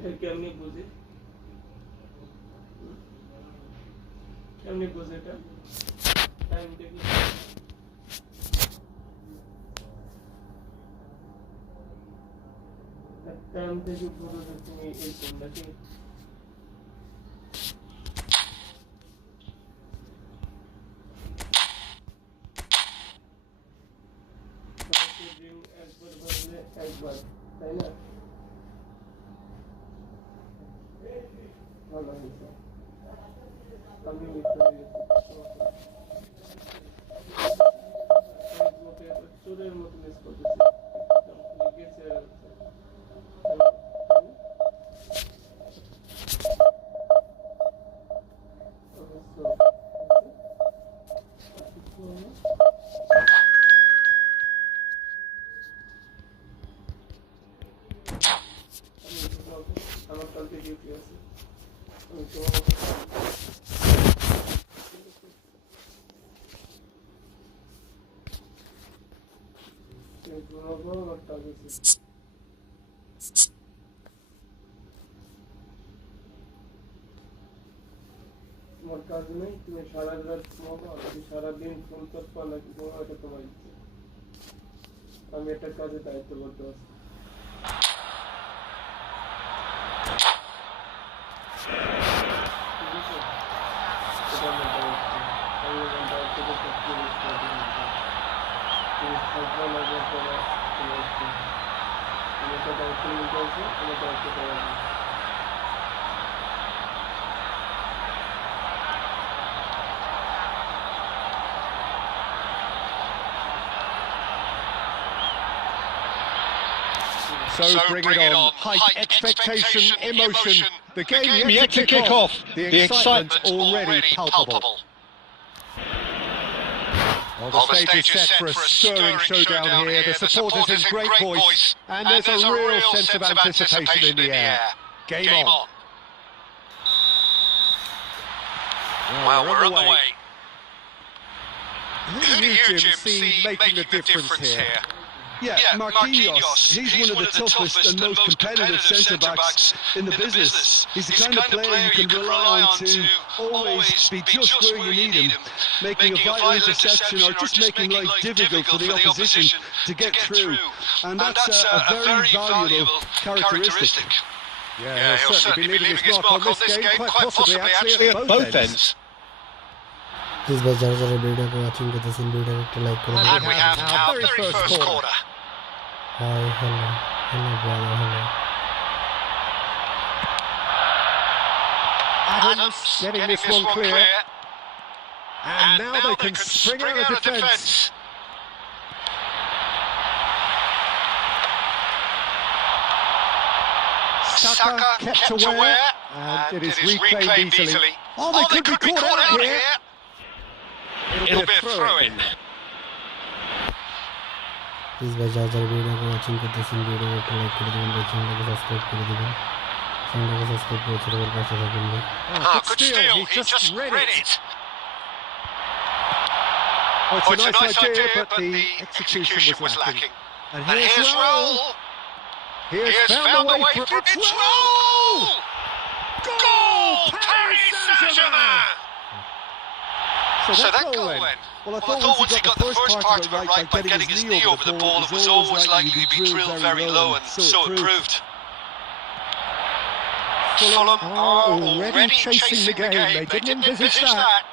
এটা কেমনে বুঝি? কেমনে বুঝি এটা? টাইম দেখি। টাইম থেকে বুঝো তুমি এই কোনটাকে একবার বললে একবার, তাই না? ভালো হয়েছে, আমি চোরের মতো মিস করতেছি। আমার কালকে ডিউটি আছে, আমি তোমার কাজ নেই, তুমি সারা রাত ঘুমাবো, সারাদিন ফোন করবা নাকি ঘুমাবো, এটা তোমার ইচ্ছে। আমি একটা কাজে দায়িত্ব করতে পারছি। So bring it on. Height, expectation, emotion. The game yet to kick off. The excitement already palpable. Well, the stage is set for a stirring showdown here. The supporters in great voice, and there's a real sense of anticipation in the air. Game on. Well, we're underway. Who do you, Jim, see making a difference here? Yeah, Marquinhos, he's one of the toughest and most competitive centre-backs in the business. He's the kind of player you can rely on to always be just where you need him, making a vital interception or just making life difficult for the opposition to get through. And that's a very valuable characteristic. Yeah, he'll certainly be leaving his mark on this game, quite possibly actually at both ends. Please guys, jara video ko watching करते हैं, video को like करो. And we have our very first corner. Hi, hello brother, hello. Adams getting this one clear. And now they can spring out of defence. Saka kept aware, and it is reclaimed easily. Oh, they could be caught out here. It'll be a throw-in. Please guys, jara video को watching करते हैं, video को like कर दीजिए, channel को subscribe कर दीजिए, channel को subscribe कर दीजिए और पास रखें लोग. Good steal, he just read it. Oh, it's a nice idea, but the execution was lacking. And here's Raul. He has found the way for it. Raul! Goal! Paris Saint-Germain! So that goal then. Well, I thought once he got the first part of it right by getting his knee over the ball, it was always likely to be drilled very low, and so it proved. Fulham are already chasing the game. They didn't envisage that.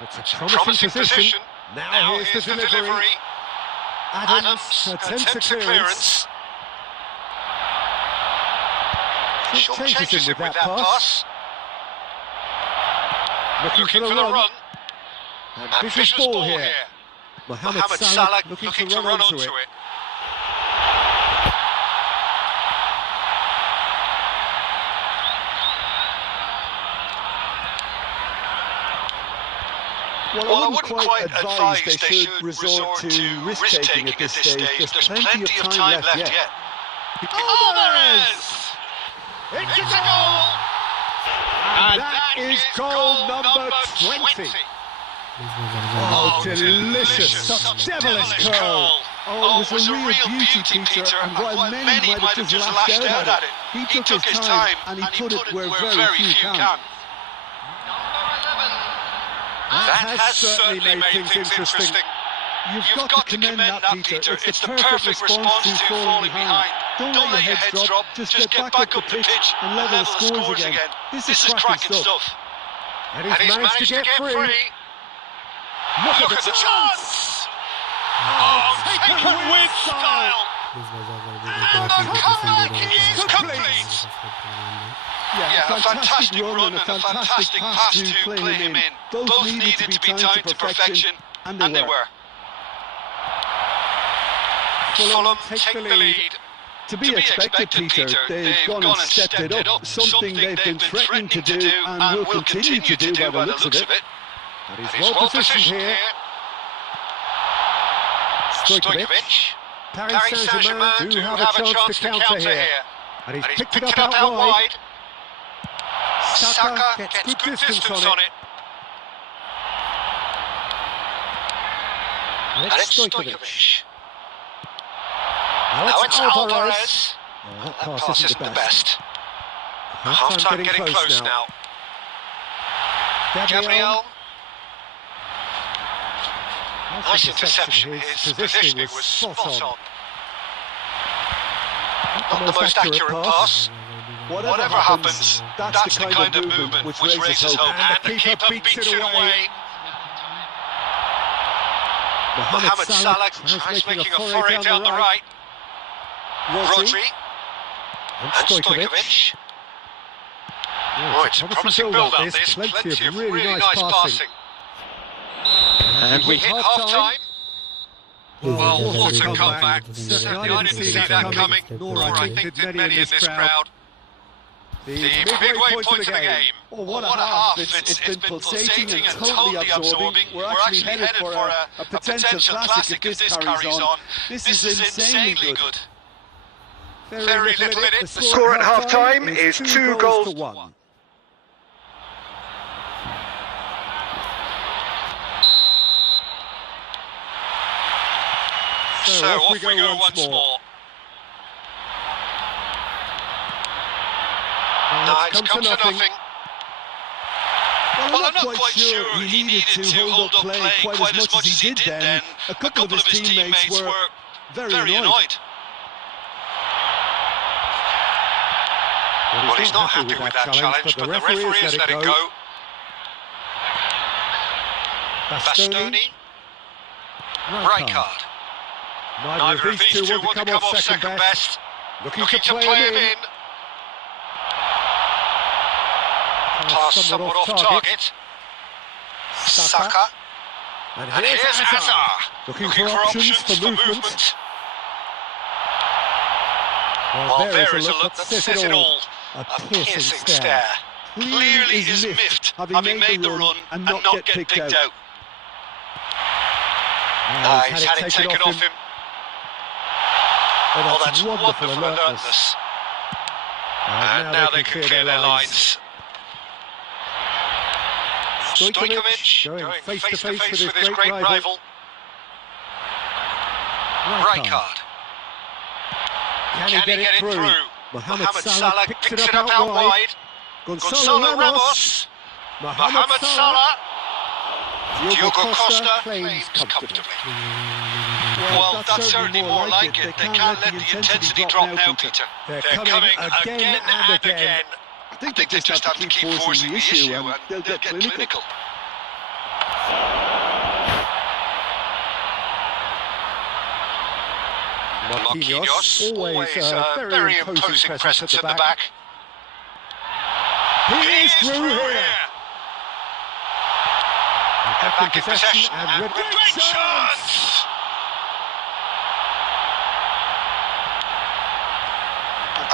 It's a promising position. Now here's the delivery. Adams attempts a clearance. Short changes in with that pass. Looking for the run. And vicious ball here. Mohamed Salah looking to run onto it. Well, I wouldn't quite advise they should resort to risk-taking at this stage. There's plenty of time left yet. Alvarez! It's a goal! And that is goal number 20. Oh, delicious, such devilish curl. Oh, it was a real beauty, Peter, and while many might have just lashed out at it, he took his time and he put it where very few can. That has certainly made things interesting. You've got to commend that, Peter. It's the perfect response to falling behind. Don't let your heads drop. Just get back up the pitch and level the scores again. This is cracking stuff. And he's managed to get free. Look at the chance! Oh, taken with style! Complete! Yeah, a fantastic run and a fantastic pass to play him in. Both needed to be timed to perfection, and they were. Fulham take the lead. To be expected, Peter, they've gone and stepped it up, something they've been threatening to do and will continue to do by the looks of it. And he's well positioned here. Stojkovic. Paris Saint-Germain do have a chance to counter here. And he's picked it up out wide. Saka gets good distance on it. And it's Stojkovic. Now it's Alvarez. Oh, that pass isn't the best. Half-time getting close now. Gabriel. Nice interception. His positioning was spot on. Not the most accurate pass. Whatever happens, that's the kind of movement which raises hope. And the keeper beats it away. Mohamed Salah tries making a foray down the right. Rodri. And Stojkovic. Oh, it's a promising build-up, this. Plenty of really nice passing. And we hit half-time. Well, what a comeback. Certainly I didn't see that coming, nor I think did many in this crowd. The midway point of the game. Oh, what a half. It's been pulsating and totally absorbing. We're actually headed for a potential classic if this carries on. This is insanely good. Very little in it. The score at half-time is 2 goals to 1. So off we go once more. No, it's come to nothing. Well, I'm not quite sure he needed to hold up play quite as much as he did then. A couple of his teammates were very annoyed. Well, he's not happy with that challenge, but the referee has let it go. Bastoni. Right card. Neither of these two want to come off second best. Looking to play him in. Pass somewhat off target. Saka. And here's Hazard. Looking for options for movement. Well, there is a look that says it all. A piercing stare. Clearly is miffed, having made the run and not get picked out. He's had it taken off him. Oh, that's wonderful alertness. And now they can clear their lines. Stojkovic going face to face with his great rival. Right card. Can he get it through? Mohamed Salah picks it up out wide. Gonzalo Ramos. Mohamed Salah. Diogo Costa plays comfortably. Well, that's certainly more like it. They can't let the intensity drop now, Peter. They're coming again and again. I think they just have to keep forcing the issue and they'll get clinical. Marquinhos, always a very imposing presence at the back. He is through here. Back in possession and great chance.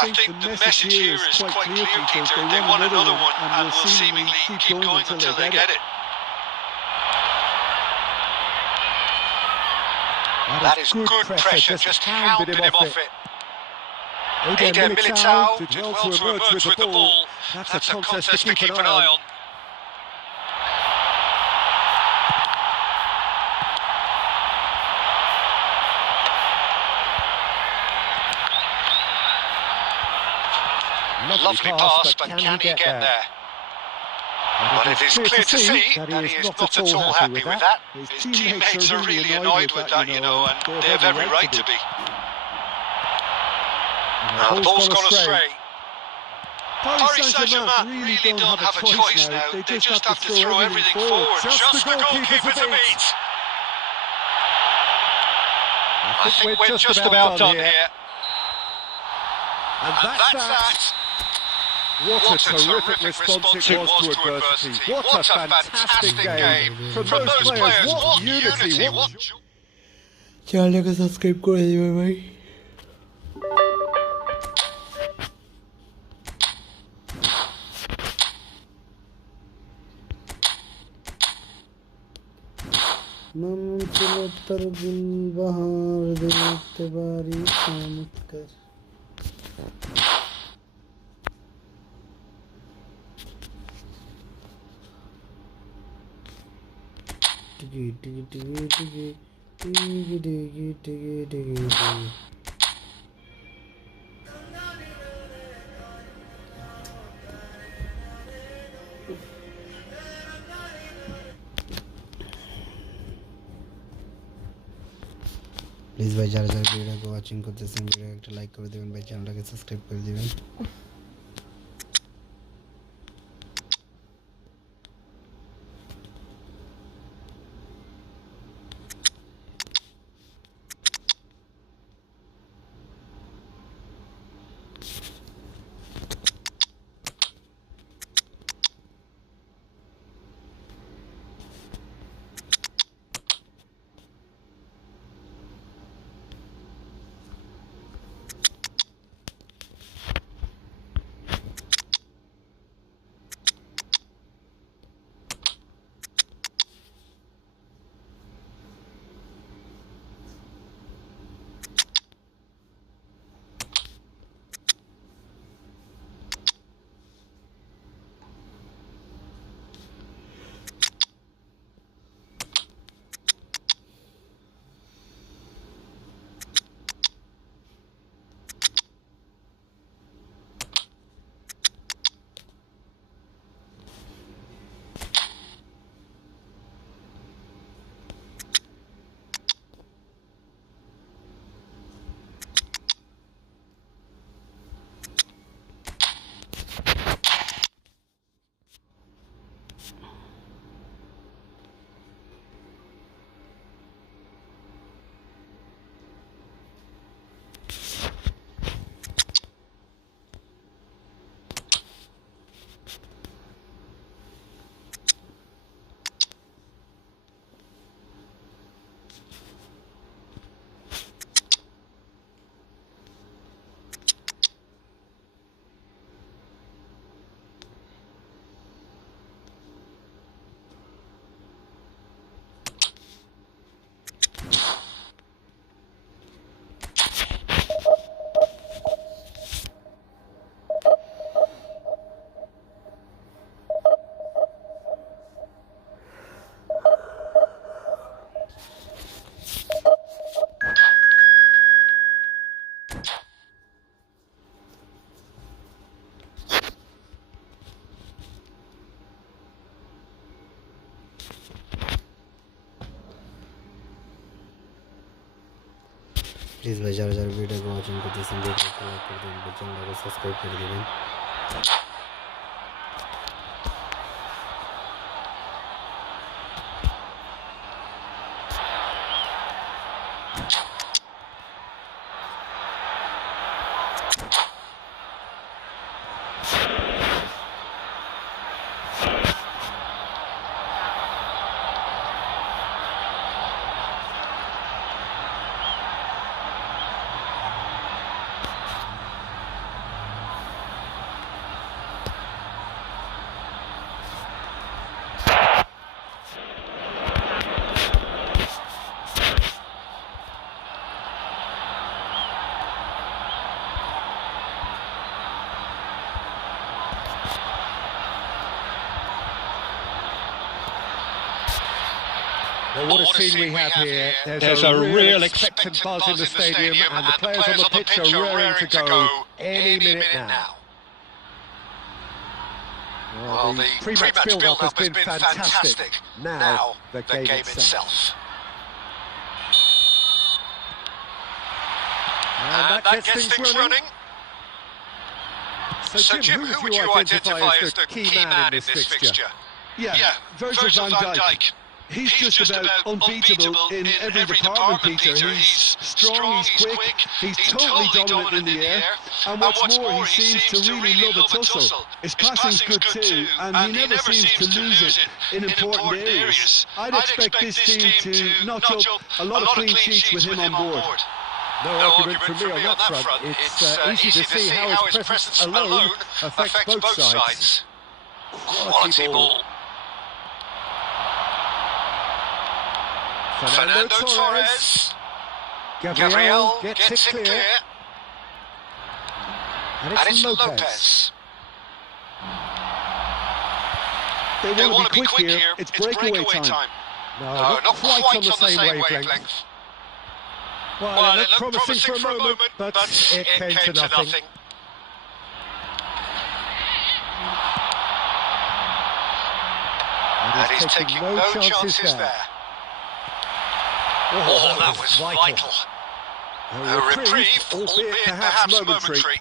I think the message here is quite clear, Peter. They want another one and will seemingly keep going until they get it. That is good pressure, just hounded him off it. Eder Militao did well to emerge with the ball. That's a contest to keep an eye on. Lovely pass, but can he get there? But it is clear to see that he is not at all happy with that. His teammates are really annoyed with that, you know, and they have every right to be. Now the ball's gone astray. Paris Saint-Germain really don't have a choice now. They just have to throw everything forward. Just the goalkeeper to beat. I think we're just about done here. And that's that. What a terrific response it was to adversity. What a fantastic game. From those players, what unity, what... চ্যানেলটাকে subscribe করে দিবে ভাই। মন ছিল তোর গুলবাহার দেখতে পারি চমৎকার। টিকি টিকি টিকি টিকি টিকি টিকি টিকি টিকি টিকি। প্লিজ ভাই যারা যারা ভিডিওটাকে ওয়াচিং করতেছেন ভিডিওটাকে একটা লাইক করে দেবেন ভাই, চ্যানেলটাকে সাবস্ক্রাইব করে দেবেন। প্লিজ ভাই যারা যারা ভিডিওকে ওয়াচিং করতেছেন ভিডিওকে লাইক করে দেবেন, চ্যানেলটাকে সাবস্ক্রাইব করে দেবেন। Well, what a scene we have here. There's a real expectant buzz in the stadium, and the players on the pitch are raring to go any minute now. Well, the pre-match build-up has been fantastic. Now, the game itself. And that gets things running. So Jim, who would you identify as the key man in this fixture? Yeah, Virgil van Dijk. He's just about unbeatable in every department, Peter. He's strong, he's quick, he's totally dominant in the air, and what's more, he seems to really love a tussle. His passing's good too, and he never seems to lose it in important areas. I'd expect this team to notch up a lot of clean sheets with him on board. No argument from me on that front. It's easy to see how his presence alone affects both sides. Quality ball. Fernando Torres. Gabriel gets it clear. And it's Lopez. They want to be quick here. It's breakaway time. No, not quite on the same wavelength. Well, it looked promising for a moment, but it came to nothing. And he's taking no chances there. Oh, that was vital. A reprieve, albeit perhaps momentary.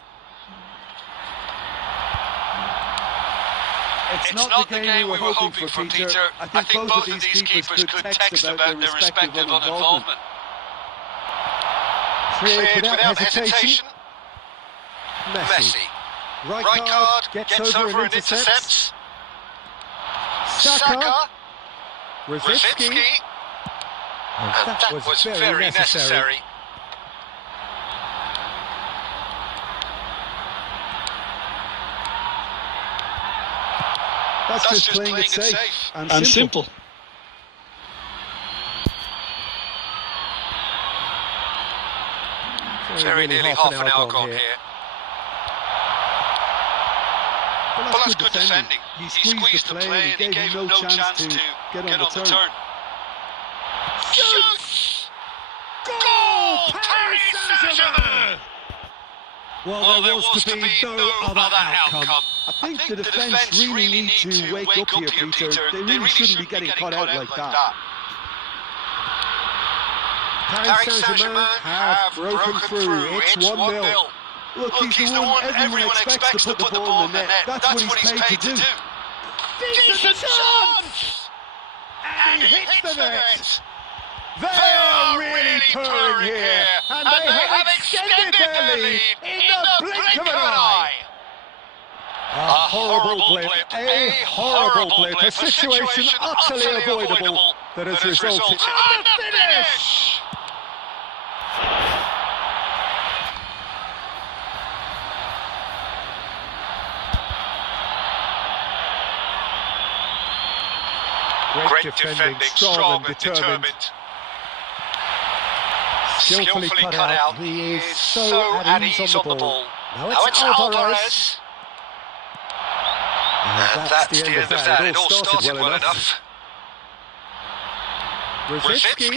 It's not the game we were hoping for, Peter. I think both of these keepers could text about their respective involvement. Cleared without hesitation. Messi. Rijkaard gets over and intercepts. Saka. Rosicki. And that was very necessary. That's just playing it safe and simple. Very nearly half an hour gone here. Well, that's good defending. He squeezed the play and he gave him no chance to get on the turn. Shoots! Goal! Paris Saint-Germain! Well, there was to be no other outcome. I think the defence really need to wake up here, Peter. They really shouldn't be getting caught out like that. Paris Saint-Germain have broken through. It's 1-0. Look, he's the one everyone expects to put the ball in the net. That's what he's paid to do. Decent chance! And he hits the net! They are really purring here, and they have extended their lead in the blink of an eye. A horrible blip, a horrible blip, a situation utterly avoidable that has resulted in the finish. Great defending, strong and determined. Skillfully cut out. He is so at ease on the ball. Now it's Alvarez. And that's the end of that. It all started well enough. Rosicki. It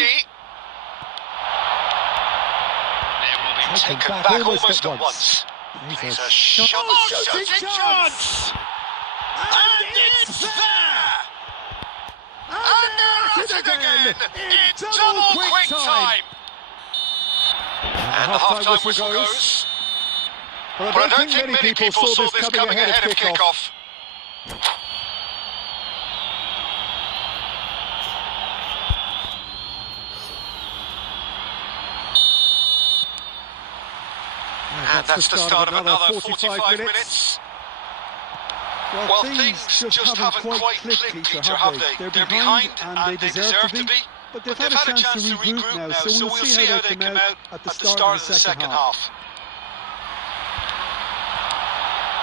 will be taken back almost at once. He's a shooting chance! And it's there! And they're at it again in double quick time! And the half-time whistle goes. But I don't think many people saw this coming ahead of kick-off. And that's the start of another 45 minutes. Well, things just haven't quite clicked, Peter, have they? They're behind and they deserve to be. But they've had a chance to regroup now, so we'll see how they come out at the start of the second half.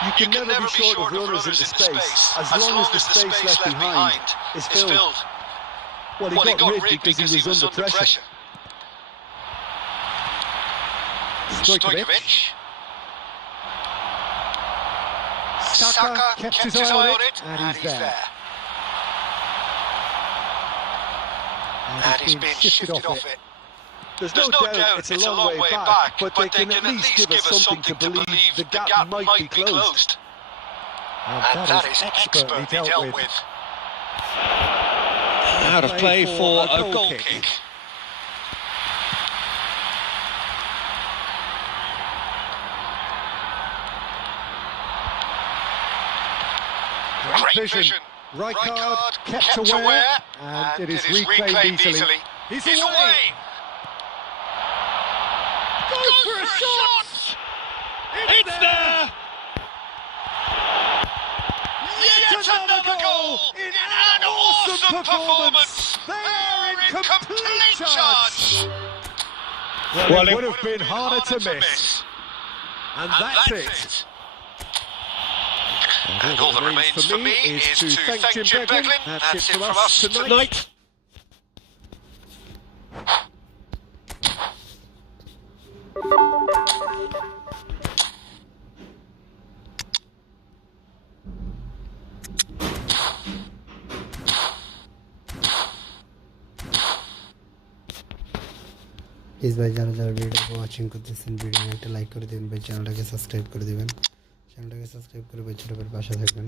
You can never be short of runners into space, as long as the space left behind is filled. Well, he got rid because he was under pressure. Stojkovic. Saka kept his eye on it, and he's there. And he's been shifted off it. There's no doubt it's a long way back, but they can at least give us something to believe the gap might be closed. And that is expertly dealt with. Out of play for a goal kick. Great vision. Right card, kept aware, and it is reclaimed easily. He's away. Goes for a shot. It's there. Yet another goal in an awesome performance. They're in complete charge. Well, it would have been harder to miss. And that's it. And all that remains for me is to thank Jim Beglin. That's it from us tonight. Please ভাই যারা যারা ভিডিওকে watching করতেছেন ভিডিওতে একটা like করে দিবেন ভাই, চ্যানেলটাকে সাবস্ক্রাইব করে দিবেন, চ্যানেলটাকে সাবস্ক্রাইব করে ভাই ছোট করে পাশে থাকবেন।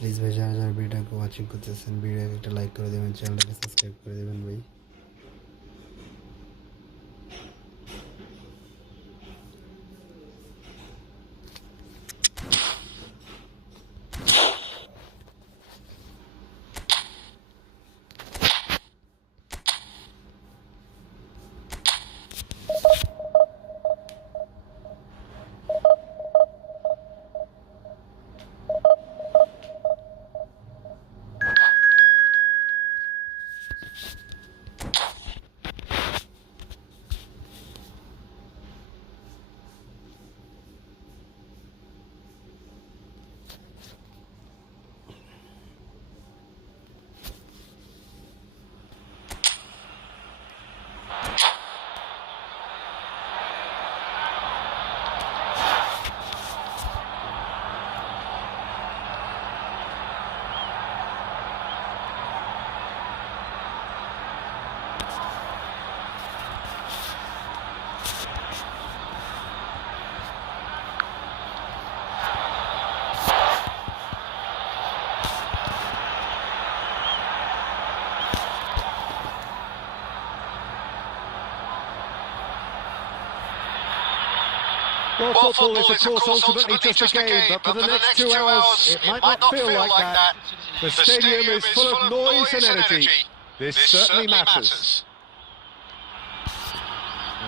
প্লিজ ভাই যারা যারা ভিডিওকে ওয়াচিং করতেছেন ভিডিওকে একটা লাইক করে দেবেন, চ্যানেলটাকে সাবস্ক্রাইব করে দেবেন ভাই। Well, football is, of course, ultimately just a game, but for the next 2 hours, it might not feel like that. The stadium is full of noise and energy. This certainly matters.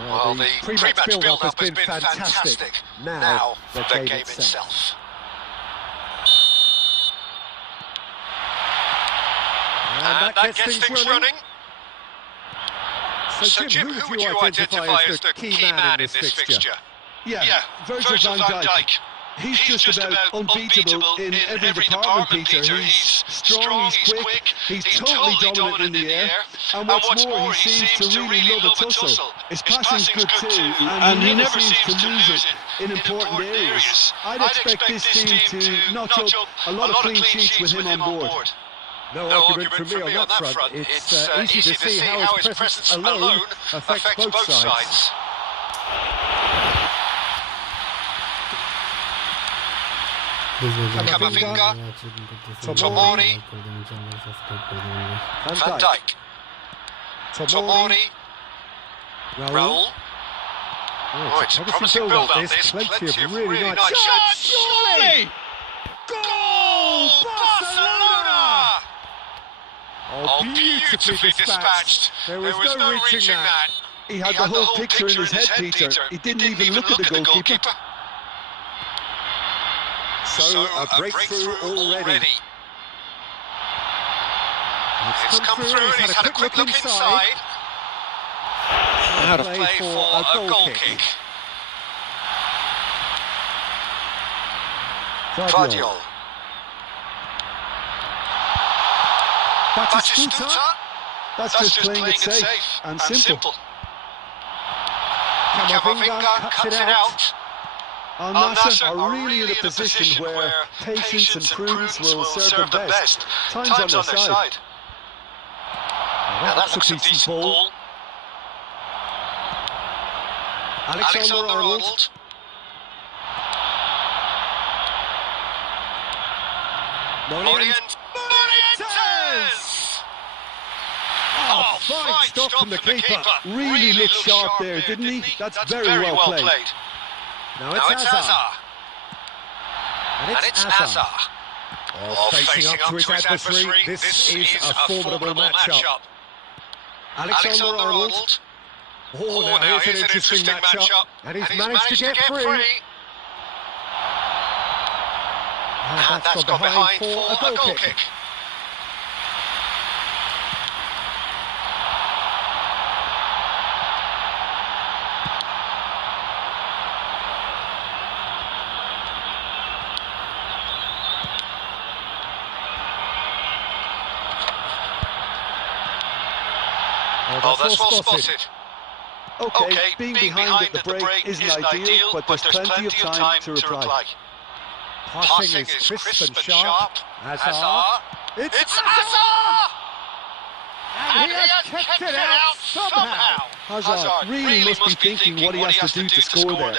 Well, the pre-match build-up has been fantastic. Now, the game itself. And that gets things running. So, Jim, who would you identify as the key man in this fixture? Yeah, Virgil van Dijk. He's just about unbeatable in every department, Peter. He's strong, he's quick, he's totally dominant in the air. And what's more, he seems to really love a tussle. His passing's good too, and he never seems to lose it in important areas. I'd expect this team to notch up a lot of clean sheets with him on board. No argument from me on that front. It's easy to see how his presence alone affects both sides. Camavinga, Tomori, Van Dijk, Tomori, Raul. Oh, it's a promising build-up, this. Plenty of really nice shots. Surely! Goal! Barcelona! Oh, beautifully dispatched. There was no reaching that. He had the whole picture in his head, Peter. He didn't even look at the goalkeeper. So a breakthrough already. It's come through and he's had a quick look inside. How to play for a goal kick. Guardiola. Batistuta. That's just playing it safe and simple. Camavinga cuts it out. Al Nassr are really in a position where patience and prudence will serve them best. Time's on their side. Now that looks a decent ball. Alexander-Arnold. Morientes! Oh, fine stop from the keeper. Really looked sharp there, didn't he? That's very well played. Now it's Hazard. And it's Hazard. Oh, facing up to his adversary. This is a formidable matchup. Alexander-Arnold. Oh, now here's an interesting matchup. And he's managed to get free. And that's gone behind for a goal kick. Oh, that's well spotted. Okay, being behind at the break isn't ideal, but there's plenty of time to reply. Passing is crisp and sharp. Hazard. It's Hazard! And he has kept it out somehow. Hazard really must be thinking what he has to do to score there.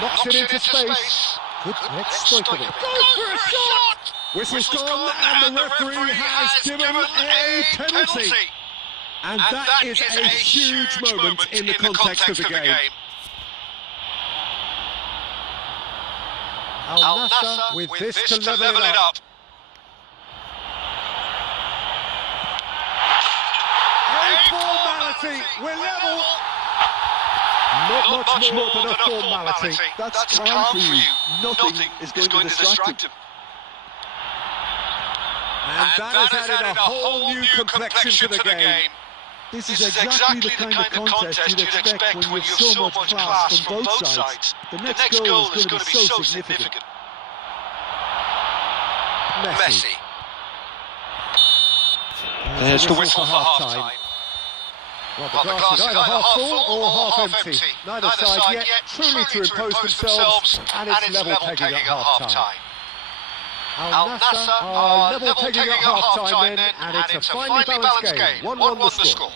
Knocks it into space. Good next strike of it. Goes for a shot! Whistle's gone and the referee has given a penalty. And that is a huge moment in the context of the game. Al Nassr with this to level it up. A formality, we're level. Not much more than a formality. That's calm for you. Nothing is going to distract him. And that has added a whole new complexion to the game. This is exactly the kind of contest you'd expect when you have so much class from both sides. The next goal is going to be so significant. Messi. There's the whistle for half-time. Well, the glass is either half full or half empty. Neither side yet truly to impose themselves, and it's level pegging at half-time. Al Nassr are level pegging at half-time then, and it's a finely balanced game. 1-1 the score.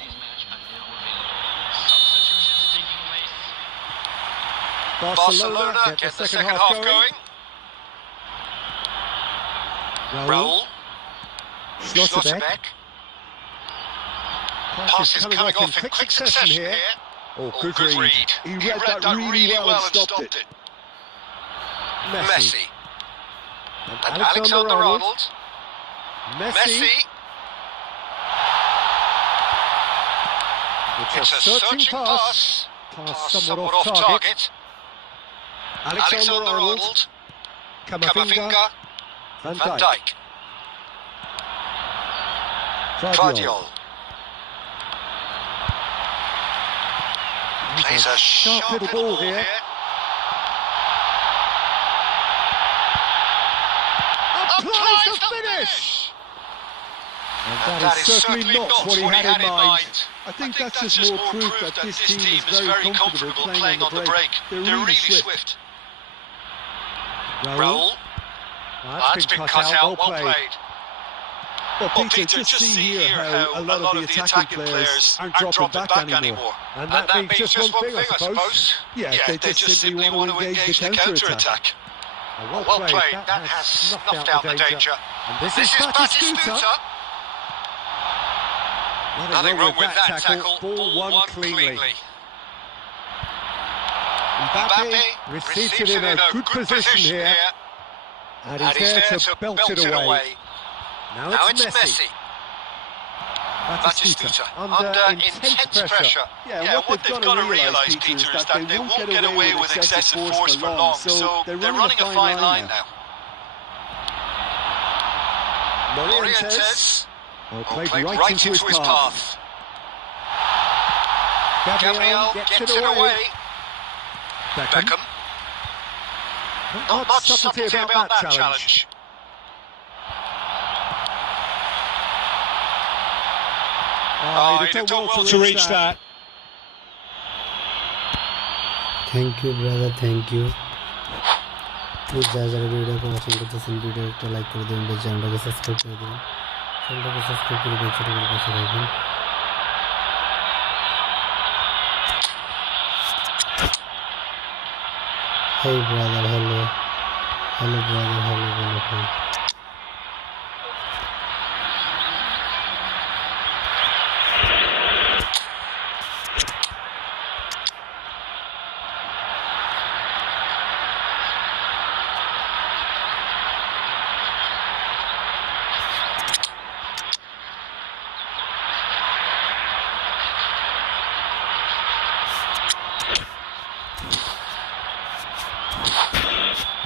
Barcelona get the second half going. Raul. Schlotterbeck. Pass is coming off in quick succession here. Oh, good read. He read that really well and stopped it. Messi. And Alexander-Arnold. Messi. It's a searching pass. Pass somewhat off target. Alexander-Arnold. Camavinga. Van Dijk. Guardiola. Plays a sharp little ball here. Applies the finish! And that is certainly not what he had in mind. I think that's just more proof that this team is very comfortable playing on the break. They're really swift. Raul. That's been cut out, well played. Well, Peter, just see here how a lot of the attacking players aren't dropping back anymore. And that means just one thing, I suppose. Yeah, they just simply want to engage the counter-attack. Well played, that has snuffed out the danger. And this is Batistuta. Nothing wrong with that tackle, ball won cleanly. Mbappe receives it in a good position here. And he's there to belt it away. Now it's Messi. Batistuta under intense pressure. Yeah, what they've got to realise, Peter, is that they won't get away with excessive force for long, so they're running a fine line now. Morientes played right into his path. Gabriel gets it away. Beckham. Not much subtlety about that challenge. He did well to reach that. Thank you brother, thank you. Please guys, अगर video को watching करते हैं video को like कर दें, मेरे channel को subscribe कर दें, चैनल को सब्सक्राइब कर दें, छोटे वीडियो को शेयर करें. Hey brother, hello brother, hello.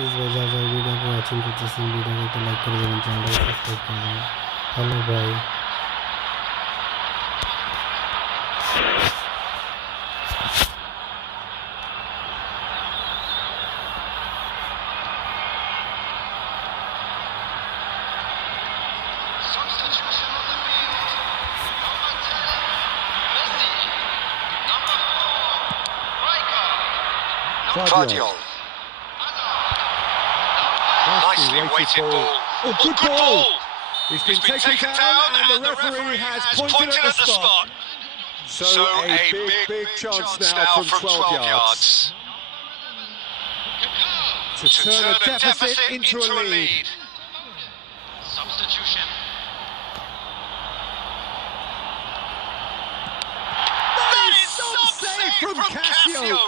Please guys, video को वाचिंग करते हैं वीडियो को लाइक कर दें, चैनल को सब्सक्राइब कर दें. हेलो भाई. Guardiola. Nicely weighted ball. Oh, good ball. He's been taken down and the referee has pointed at the spot. So a big chance now from 12 yards. To turn a deficit into a lead. Substitution. That is some save from Casio.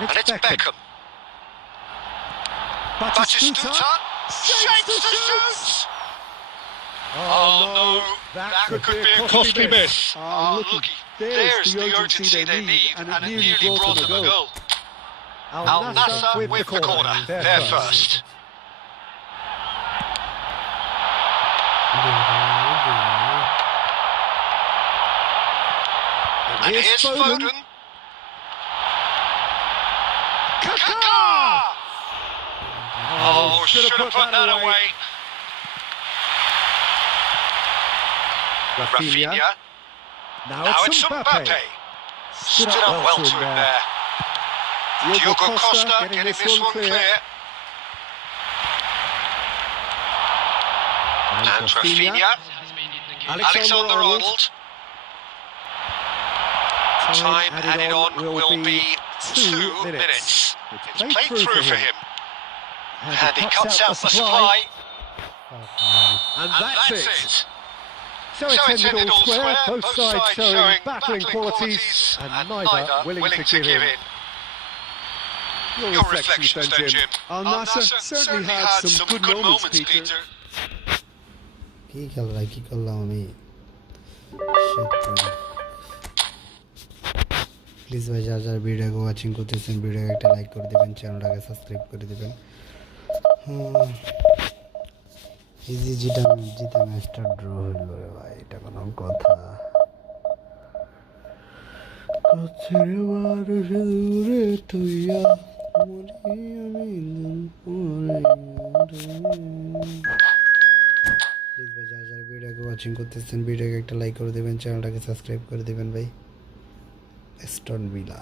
And it's Beckham. Batistuta shapes the shoots. Oh no, that could be a costly miss. Looky, there's the urgency they need, and it nearly brought them a goal. Al Nassr with the corner, there first. And here's Foden. Kaka! Oh, should have put that away. Rafinha. Now it's Mbappe. Stood up well to him there. Diogo Costa getting this one clear. And Rafinha. Alexander-Arnold. Time added on will be 2 minutes. It's played through for him. And he cuts out the supply. And that's it. So it's ended all square, both sides showing battling qualities and neither willing to give in. Your reflections then, Jim. Al Nassr certainly had some good moments, Peter. কি খেললাম আমি please ভাই যারা ভিডিওকে watching করতেছেন ভিডিওকে একটা like করে দিবেন, চ্যানেলটাকে সাবস্ক্রাইব করে দিবেন. ইজি জিতা ম্যাচটা ড্র হইল রে ভাই, এটা কোনো কথা? কাছের মানুষ দূরে তুইয়া মরি আমি প্লিজ ভাই যারা ভিডিওকে ওয়াচিং করতেছেন ভিডিওকে একটা লাইক করে দিবেন, চ্যানেলটাকে সাবস্ক্রাইব করে দিবেন ভাই. স্টোন ভিলা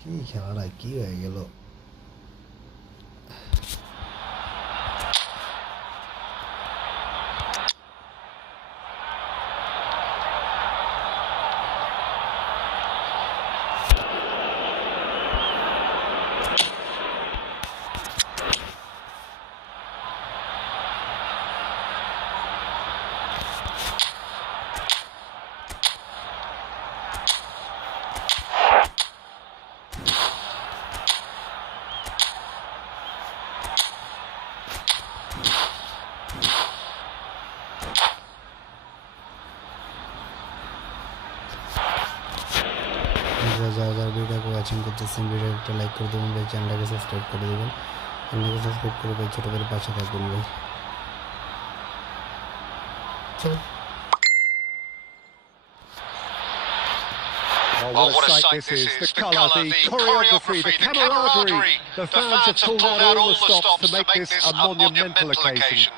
কি খেলাটা কি হয়ে গেল? ওয়াচিং করতেছেন ভিডিও একটা লাইক করে দেবেন ভাই, চ্যানেলটাকে সাবস্ক্রাইব করে দেবেন, চ্যানেলটাকে সাবস্ক্রাইব করে ভাই ছোটো করে পাশে থাকবেন ভাই। চলো। Oh, what a sight this is. The colour, the choreography, the camaraderie. The fans have pulled out all the stops to make this a monumental occasion.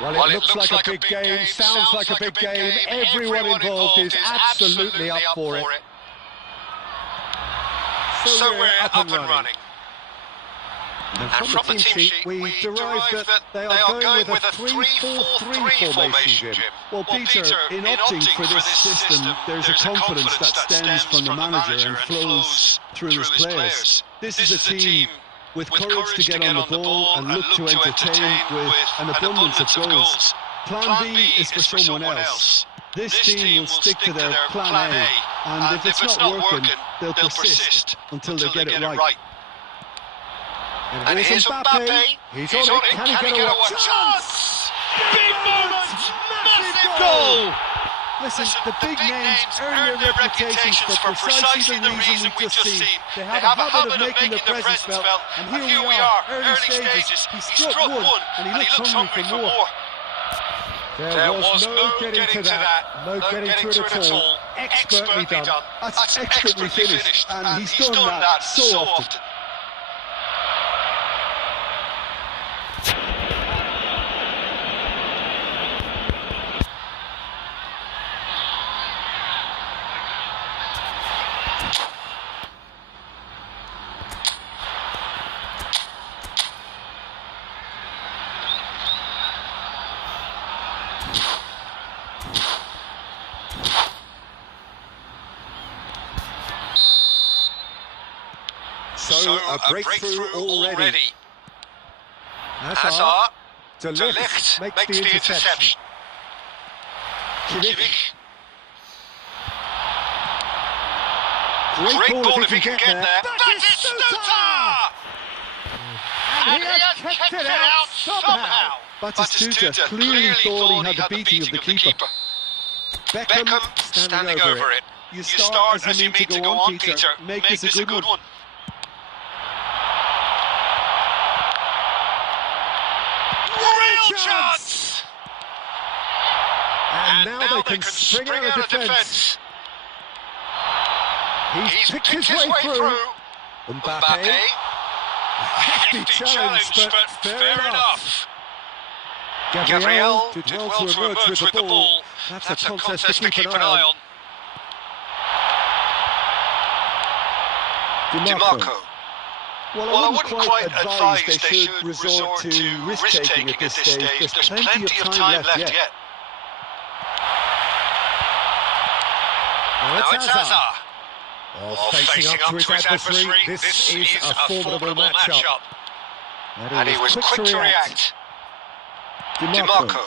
Well, it looks like a big game, sounds like a big game. Everyone involved is absolutely up for it. So we're up and running. And from the team sheet, we derived that they are going with a 3-4-3 formation, Jim. Well, Peter, in opting for this system, there's a confidence that stems from the manager and flows through his players. This is a team with courage to get on the ball and look to entertain with an abundance of goals. Plan B is for someone else. This team will stick to their plan A, and if it's not working, they'll persist until they get it right. And here's Mbappe. He's on it. Can he get a chance? Big moment! Massive goal! Listen, the big names earn their reputations for precisely the reason we've just seen. They have a habit of making their presence felt, and here we are, early stages. He struck one, and he looks hungry for more. There was no getting to that. No getting to it at all. Expertly done. That's expertly finished, and he's done that so often. So a breakthrough already. Hazard to Ligt makes the interception. Kimmich. Great ball if he can get there. Batistuta! And he has kept it out somehow. Batistuta clearly thought he had the beating of the keeper. Beckham standing over it. You start as you mean to go on, Peter. Make this a good one. Real chance! And now they can spring out of defence. He's picked his way through. Mbappe. Hefty challenge, but fair enough. Gabriel did well to emerge with the ball. That's a contest to keep an eye on. DiMarco. Well, I wouldn't quite advise they should resort to risk-taking at this stage. There's plenty of time left yet. Now it's Hazard. Facing up to his adversary. This is a formidable match-up. And he was quick to react. DiMarco.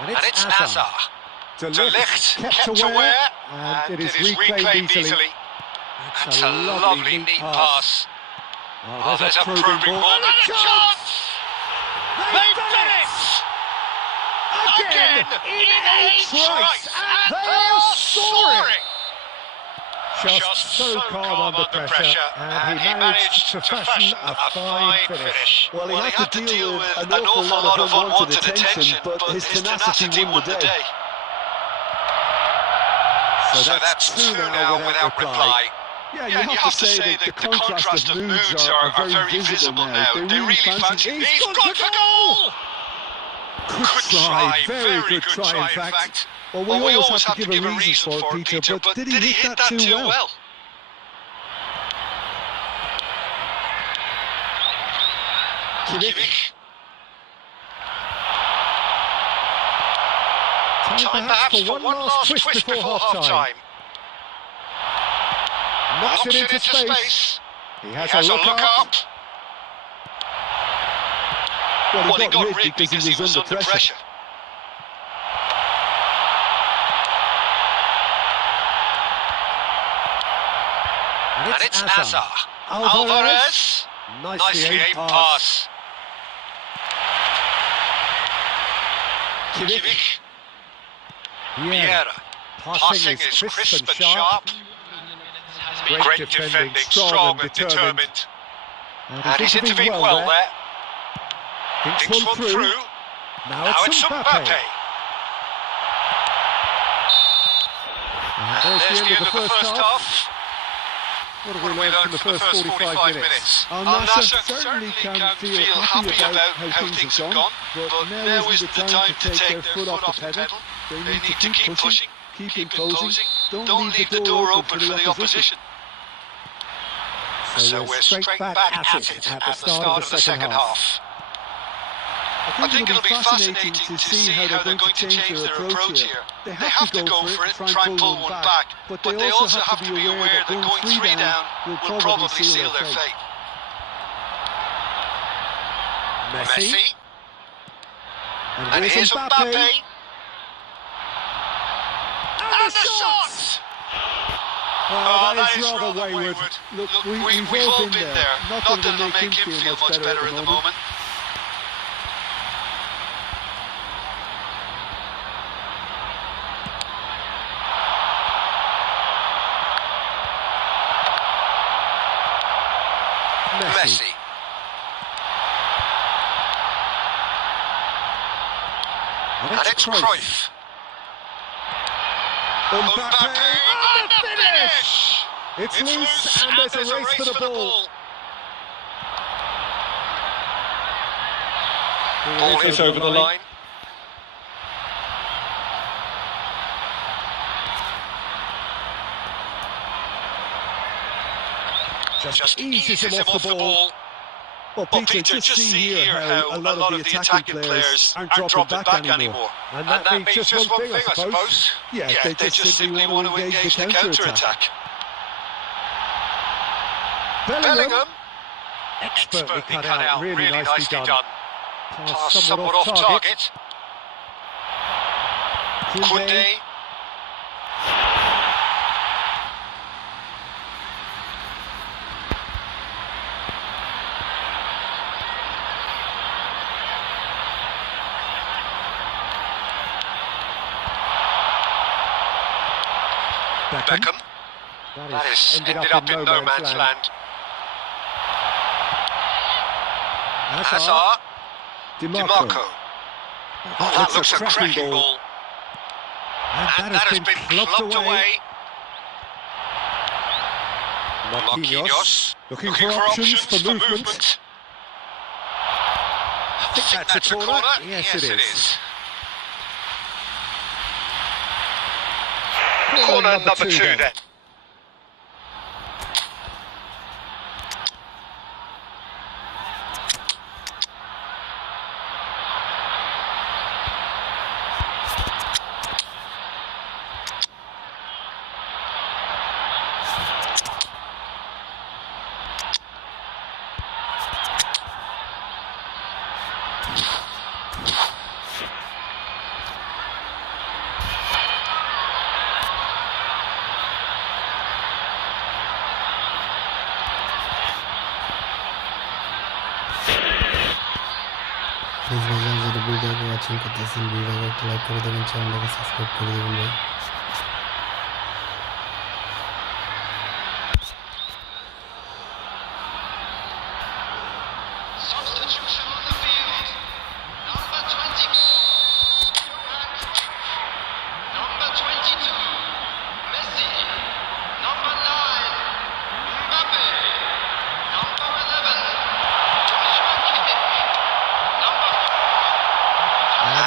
And it's Hazard. To Ligt, kept aware, and it is reclaimed easily. That's a lovely, neat pass. Oh, there's a probing ball. And a chance! They've done it! Again, in 8 strikes, and they are soaring! Just so calm under pressure, and he managed to fashion a fine finish. Well, he had to deal with an awful lot of unwanted attention, but his tenacity won the day. So that's 2 now without reply. Yeah, you have to say that the contrast of moods are very visible now. They really fancy... He's gone for goal! Good try, very good try in fact. Well, we always have to give a reason for it, Peter, but did he hit that too well? Kimmich. Time perhaps for one last twist before half-time. Knocks it into space. He has a look up. Well, he got rid because he was under pressure. And it's Hazard. Alvarez. Nicely aimed pass. Kimmich. Vieira. Passing is crisp and sharp. Great defending, strong and determined. And he's intervened well there. Thinks one through. Now it's Mbappe. And there's the end of the first half. What have we learned from the first 45 minutes? Al Nassr certainly can feel happy about how things have gone, but now is the time to take their foot off the pedal. They need to keep pushing, keep imposing, don't leave the door open for the opposition. So we're straight back at it at the start of the second half. I think it'll be fascinating to see how they're going to change their approach here. They have to go for it, try and pull one back, but they also have to be aware that going 3 down will probably seal their fate. Messi. And here's Mbappe. And the shot! Oh, that is rather wayward. Look, we've all been there. Not that it'll make him feel much better at the moment. Messi. And it's Cruyff. Mbappe. And the finish! It's loose and there's a race for the ball. Ball is over the line. Just eases him off the ball. Well, Peter, just see here how a lot of the attacking players aren't dropping back anymore. And that means just one thing, I suppose. Yeah, they just simply want to engage the counter-attack. Bellingham. Expertly cut out, really nicely done. Pass somewhat off target. Koundé. Beckham. That is ended up in no man's land. Hazard. DiMarco. That looks a cracking ball. And that has been clubbed away. Marquinhos. Looking for options for movement. I think that's a corner. Yes, it is. Corner number 2 then. Please भाई ज़रा video को watching करते हैं video को like कर देना channel को subscribe कर देना भाई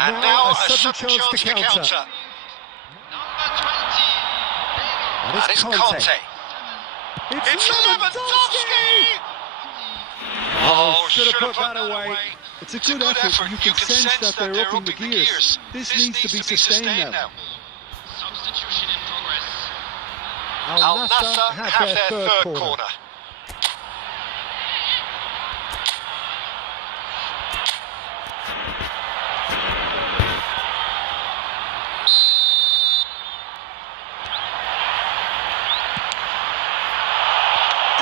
And now a sudden chance to counter. That is Conte. It's Lewandowski! Oh, should have put that away. It's a good effort. You can sense that they're upping the gears. This needs to be sustained now. Substitution in progress. Al Nassr have their third corner.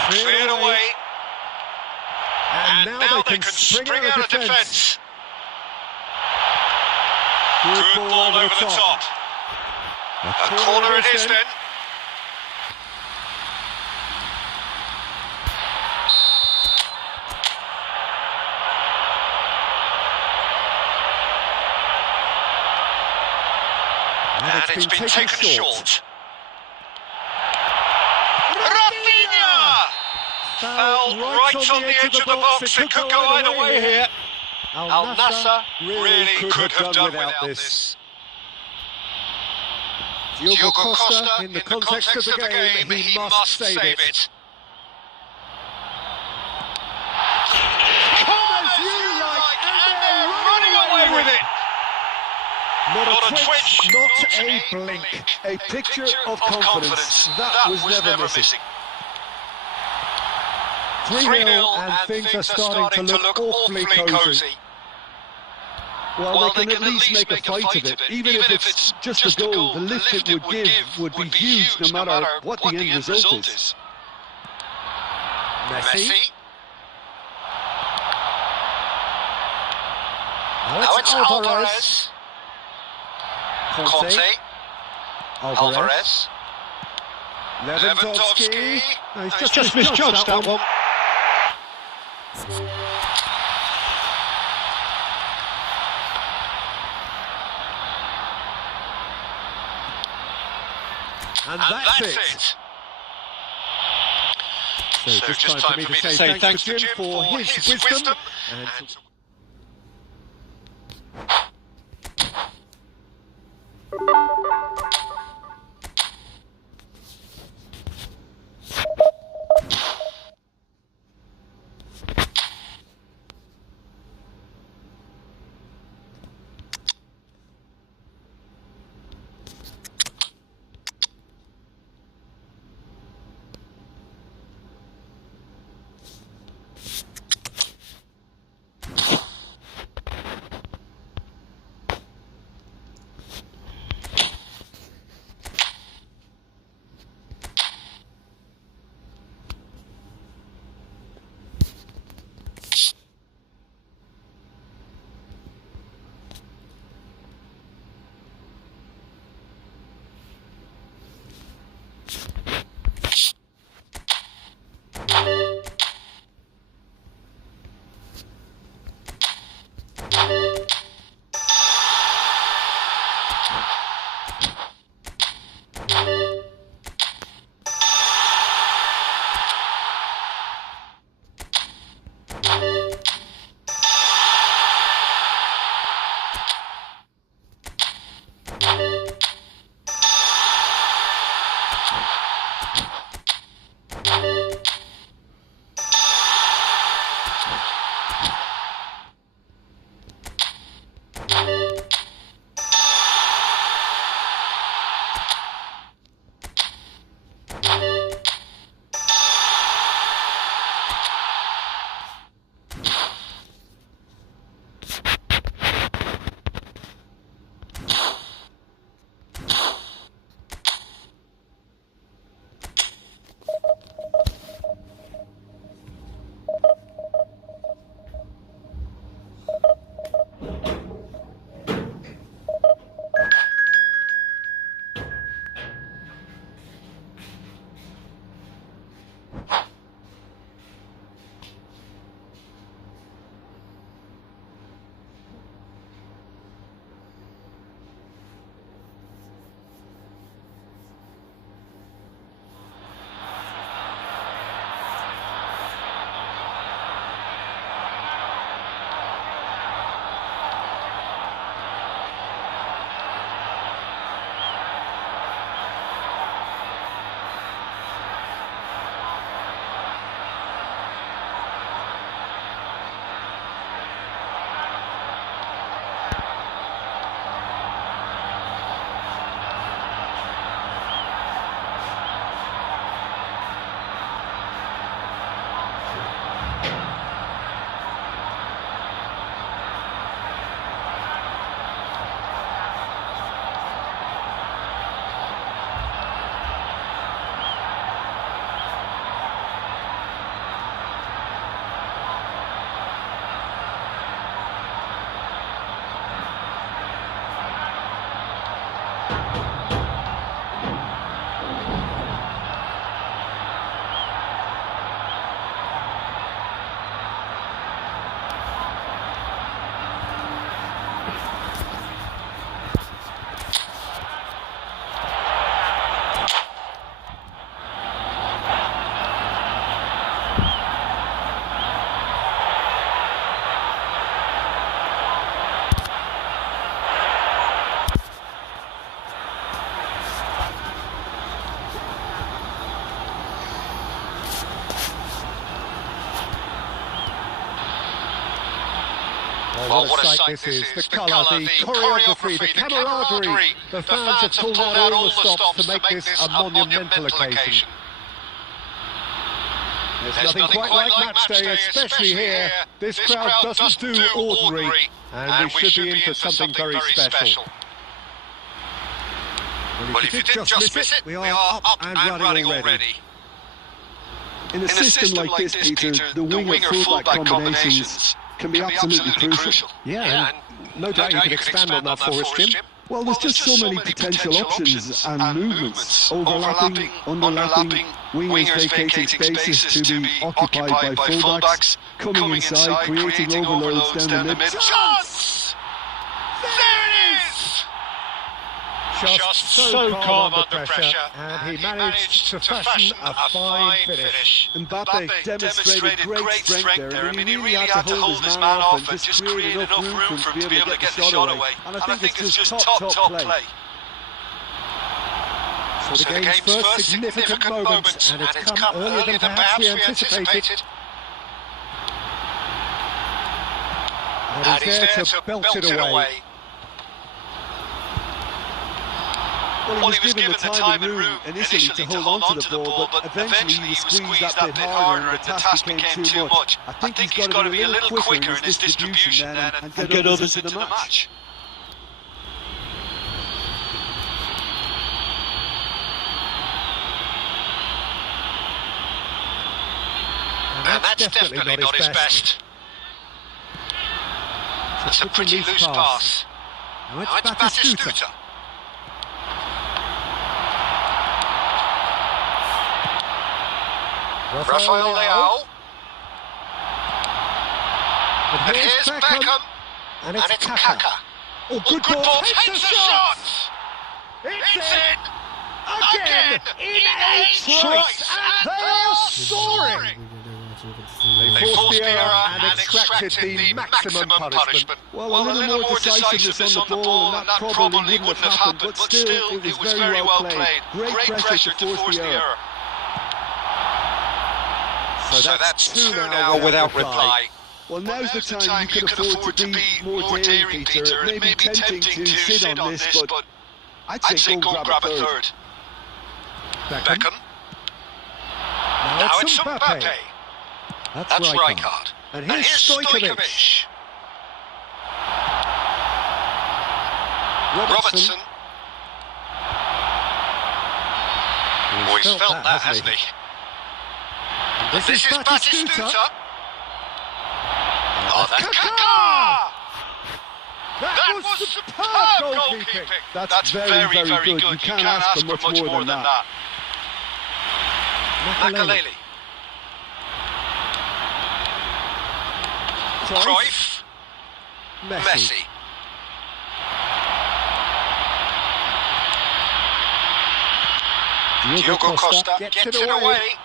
Cleared away. And now they can spring out of defence. Good ball over the top. A corner it is then. And it's been taken short. Rafinha! Foul right on the edge of the box. It could go either way here. Al Nassr really could have done without this. Diogo Costa, in the context of the game, he must save it. Come as you like, and they're running away with it. Not a twitch, not a blink. A picture of confidence. That was never missing. 3-0 and things are starting to look awfully cosy. Well, they can at least make a fight of it. Even if it's just a goal, the lift it would give would be huge no matter what the end result is. Messi. Now it's Alvarez. Conte. Alvarez. Lewandowski. No, he's Just misjudged that one. And that's it. So just time for me to say thanks to Jim for his wisdom. And Well, what a sight this is. The colour, the choreography, the camaraderie. The fans have pulled out all the stops to make this a monumental occasion. There's nothing quite like match day, especially here. This crowd doesn't do ordinary, and we should be in for something very special. Well, if you did just miss it, we are up and running already. In a system like this, Peter, the winger-fullback combinations can be absolutely crucial. Yeah, and no doubt you can expand on that for us, Jim. Well, there's just so many potential options and movements, overlapping, underlapping, wingers vacating spaces to be occupied by fullbacks, coming inside, creating overloads down the mid. Chance! There it is! Just so calm under pressure, and he managed to fashion a fine finish. Mbappe demonstrated great strength there. I mean, he really had to hold his man off and just create enough room for him to be able to get the shot away. And I think it's just top play. So the game's first significant moment, and it's come earlier than perhaps we anticipated. And he's there to belt it away. Well, he was given the time and room initially to hold on to the ball, but eventually he was squeezed that bit harder and the task became too much. I think he's got to be a little quicker in his distribution then and get others into the match. And that's definitely not his best. It's a pretty loose pass. Now it's Batistuta. Rafael Leao. And here's Beckham. And it's Kaka. Oh, good Good ball. ball. Takes a shot. It's in. Again. In 8 strikes. And they are soaring. They forced the error and extracted the maximum punishment. Well, a little more decisiveness on the ball, and that probably wouldn't have happened, but still, it was very well played. Great pressure to force the error. So that's 2 now without reply. Well, now's the time you can afford to be more daring, Peter. It may be tempting to sit on this, but I'd say go and grab a third. Beckham. Now it's Mbappe. That's Rijkaard. And here's Stojkovic. Robertson. Oh, he's felt that, hasn't he? This is Batistuta. Oh, that's Kaka! That was superb goalkeeping. That's very, very good. You can't ask for much more than that. Makalele. Cruyff. Messi. Diogo Costa gets it away.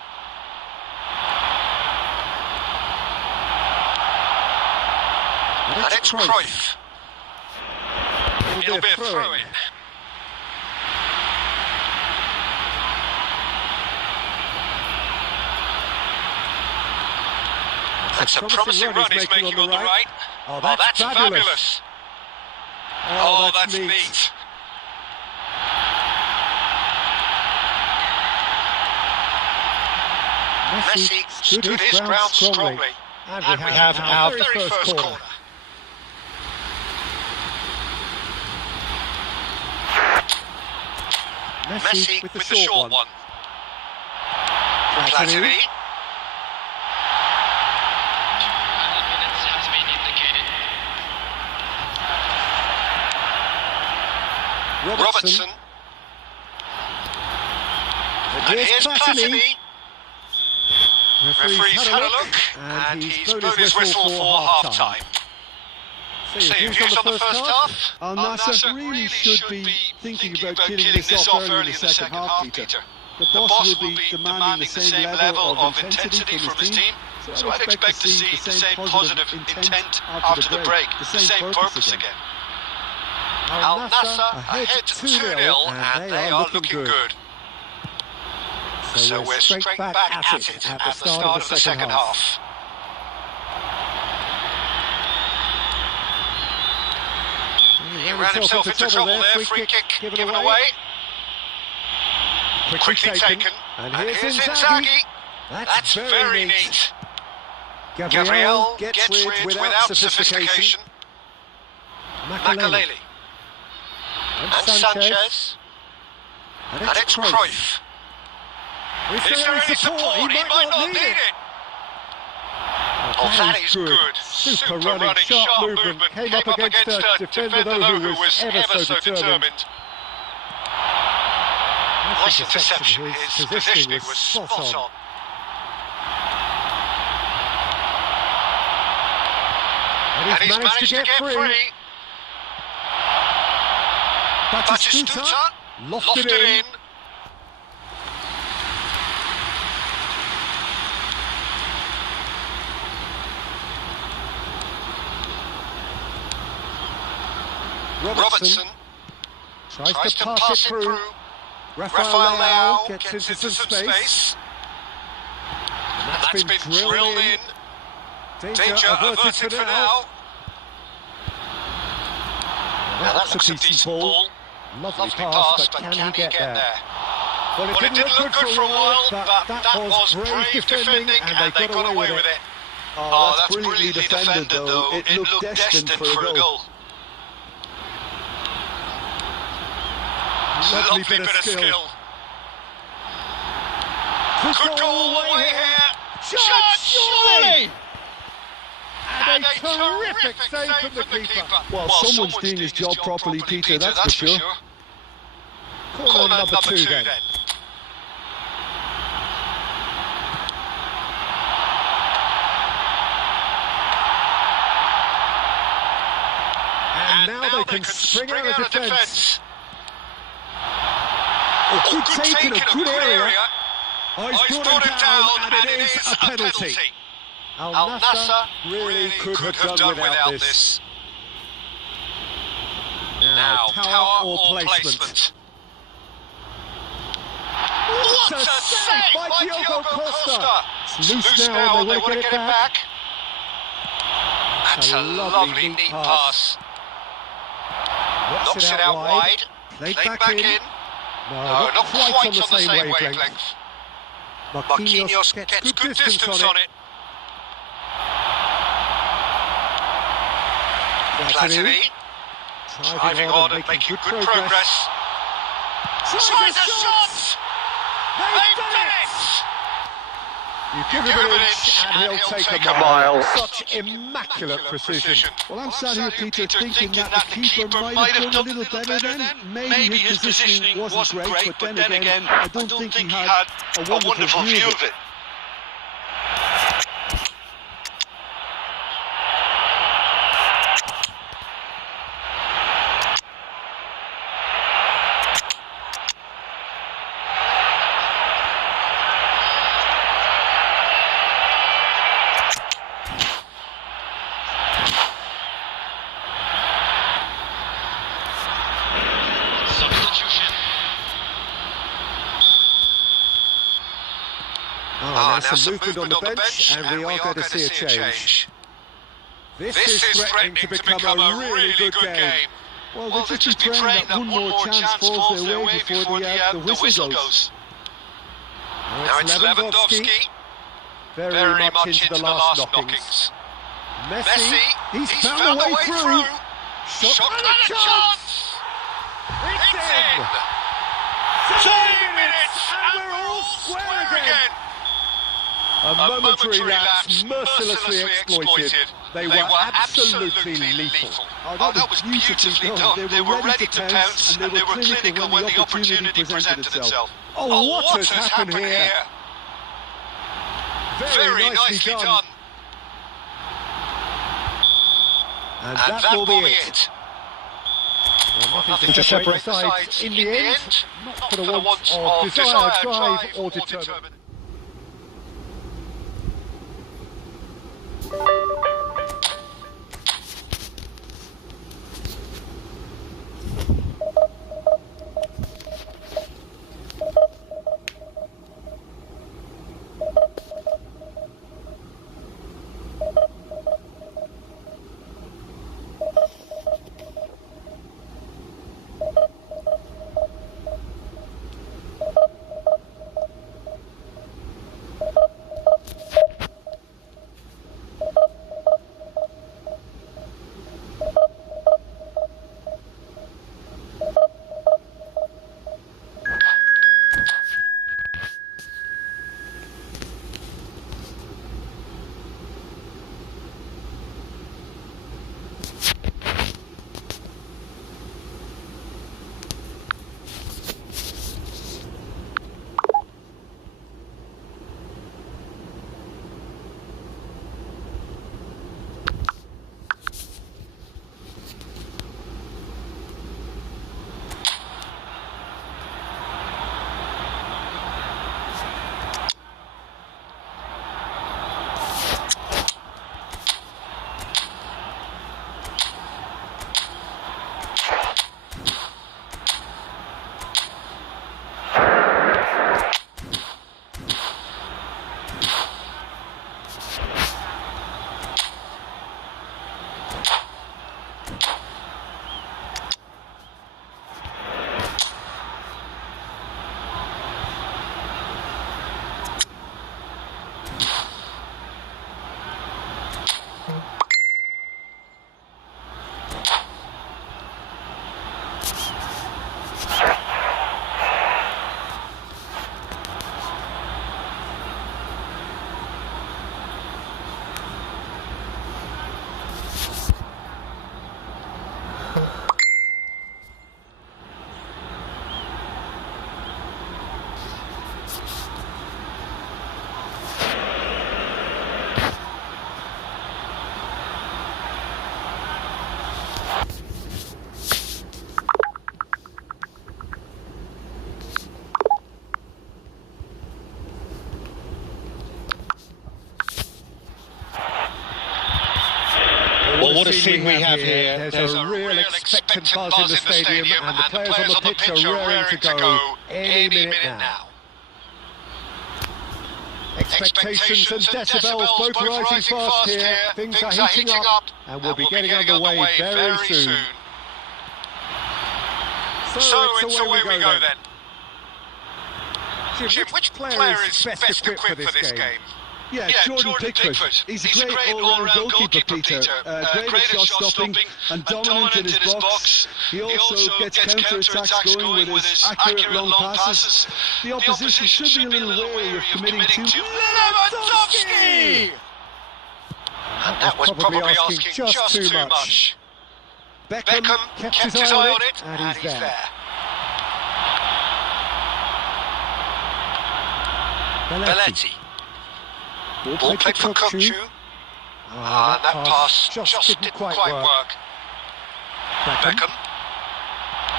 And it's Cruyff. It'll be a throw-in. That's a promising run he's making on the right. Oh, that's fabulous. Oh, that's neat. Messi stood his ground strongly. And we have our very first corner. Messi with the short one. Platini. Robertson. And here's Platini. Referee's had a look, and he's blown his whistle for half-time. So your views on the first half? Al Nassr really should be thinking about killing this off early in the second half, Peter. The boss will be demanding the same level of intensity from his team, so I'd expect to see the same positive intent after the break, the same purpose again. Al Nassr ahead 2-0, and they are looking good. So we're straight back at it at the start of the second half. ran himself into trouble there. Free kick given away. Quickly taken. And here's Inzaghi. That's very neat. Gabriel gets rid without sophistication. Makaleli. And Sanchez. And it's Cruyff. Is there any support? He might not need it. Oh, that is good. Super running, sharp movement. Came up against a defender though who was ever so determined. Nice interception. His positioning was spot on. And he's managed to get free. Batistuta lofted it in. Robertson tries to pass it through. Rafael Leao gets into some space. That's been drilled in. Danger averted for now. Now that looks a decent ball. Lovely pass, but can he get there? Well, it didn't look good for a while, but that was brave defending, and they got away with it. Oh, that's brilliantly defended, though. It looked destined for a goal. Lovely bit of skill. Could go all the way here. Shot, surely! And a terrific save from the keeper. Well, someone's doing his job properly, Peter, that's for sure. Corner number two then. And now they can spring out of defence. Good take in a good area. He's brought him down, and it is a penalty. Al Nassr really could have done without this. Now, power or placement. What a save by Diogo Costa! It's loose now, and they want to get it back. That's a lovely, neat pass. Knocks it out wide. Played back in. No, not quite on the same wavelength. Marquinhos gets good distance on it. Platini, driving on and making good progress. Tries a shot! They've done it! You give him an inch and he'll take a mile. Such immaculate precision. Well, I'm sat here, Peter, thinking that the keeper might have done a little better then. Maybe his positioning wasn't great, but then again, I don't think he had a wonderful view of it. Now some movement on the bench, and we are going to see a change. This is threatening to become a really good game. Well, they've just been praying that one more chance falls their way before the whistle goes. Now it's Lewandowski, very much into the last knockings. Messi, he's found a way through. Shot and a chance! It's in! 2 minutes, and we're all square again. A momentary lapse mercilessly exploited. They were absolutely lethal. Oh, that was beautifully done. They were ready to pounce, and they were clinical when the opportunity presented itself. Oh, what has happened here? Very nicely done. And that will be it. Well, nothing to separate sides in the end, not for the want of desire, drive or determination. Well, what a scene we have here. There's a real expectant buzz in the stadium, and the players on the pitch are raring to go any minute now. Expectations and decibels both rising fast here. Things are heating up, and we'll be getting underway very soon. So it's away we go then. Jim, which player is best equipped for this game? Yeah, Jordan Pickford. He's a great all-round goalkeeper, Peter. Great at shot-stopping and dominant in his box. He also gets counter-attacks going with his accurate long passes. The opposition should be a little wary of committing too... Lewandowski! And that was probably asking just too much. Beckham kept his eye on it, and he's there. Belletti. Ball played for Kokchu. That pass just didn't quite work. Beckham.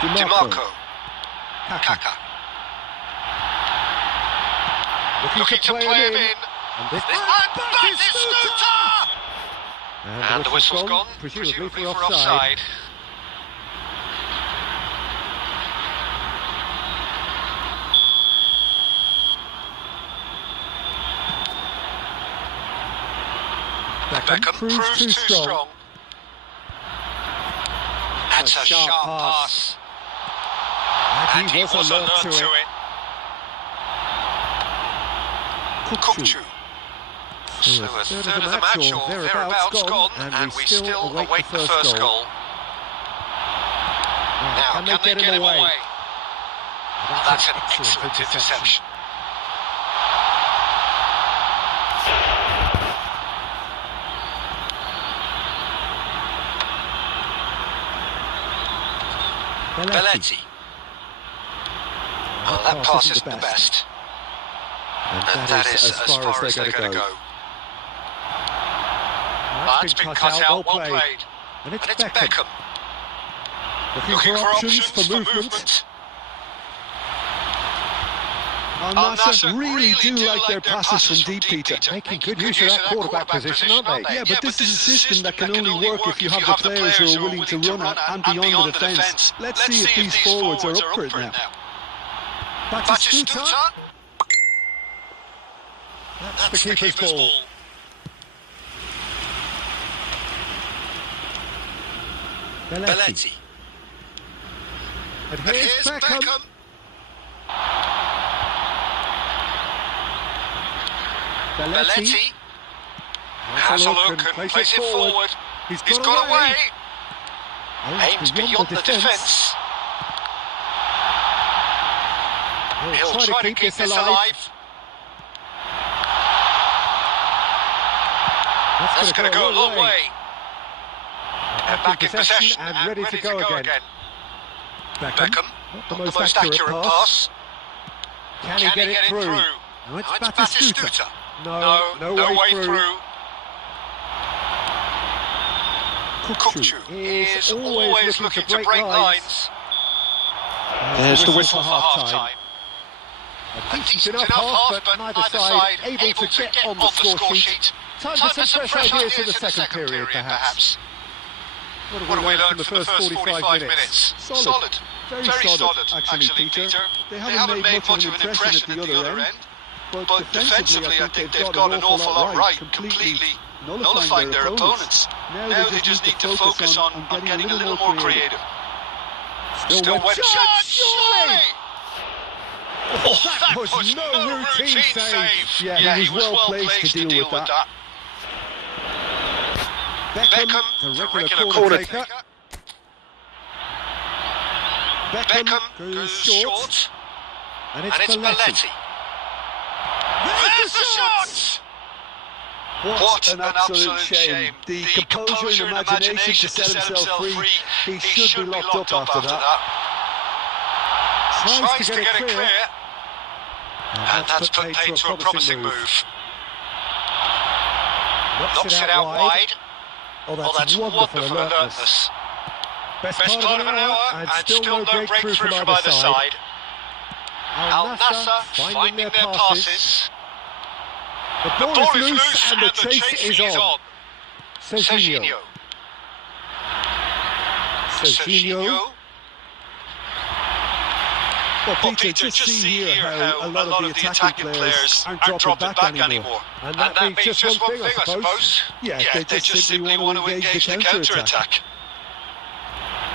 DiMarco. Kaka. Looking to play him in. And Batistuta! And the whistle's gone, presumably for offside. Beckham proves too strong. That's a sharp pass. And he was alert to it. Kokchu. So a third of the match or thereabouts gone, and we still await the first goal. Now, can they get him away? That's an excellent interception. Belletti. Oh, that pass isn't the best. And that is as far as they're going to go. That's been cut out, well played. And it's Beckham. Looking for options for movement. Al-Nassr really do like their passes from deep, Peter. Making good use of that quarterback position, aren't they? Yeah, but this is a system that can only work if you have the players who are willing to run at and beyond the defence. Let's see if these forwards are up for it now. Batistuta. That's the keeper's ball. Belletti. And here's Beckham. Belletti has a look and plays it forward. He's got away. Aims beyond the defence. He'll try to keep this alive. That's going to go a long way. And back in possession and ready to go again. Beckham, not the most accurate pass. Can he get it through? No, it's Batistuta. No way through. Kokchu is always looking to break lines. There's the whistle for half-time. A decent enough half, but neither side able to get on the score sheet. Time for some fresh ideas in the second period, perhaps. What have we learned from the first 45 minutes? Solid. Very solid, actually, Peter. They haven't made much of an impression at the other end. But defensively, I think they've got an awful lot right, completely nullifying their opponents. Now they just need to focus on getting a little more creative. Still went shot, surely! Oh, that was no routine save. Yeah, he was well placed to deal with that. Beckham, the regular corner taker. Beckham goes short. And it's Belletti. There's the shot! What an absolute shame. The composure and imagination to set himself free. He should be locked up after that. Tries to get it clear. And that's put paid to a promising move. Knocks it out wide. Oh, that's wonderful alertness. Best part of an hour and still no breakthrough from either side. Al-Nassr finding their passes. The ball is loose and the chase is on. Serginho. Serginho. Well, Peter, just see here how a lot of the attacking players aren't dropping back anymore. And that means just one thing, I suppose. Yeah, they just simply want to engage the counter-attack.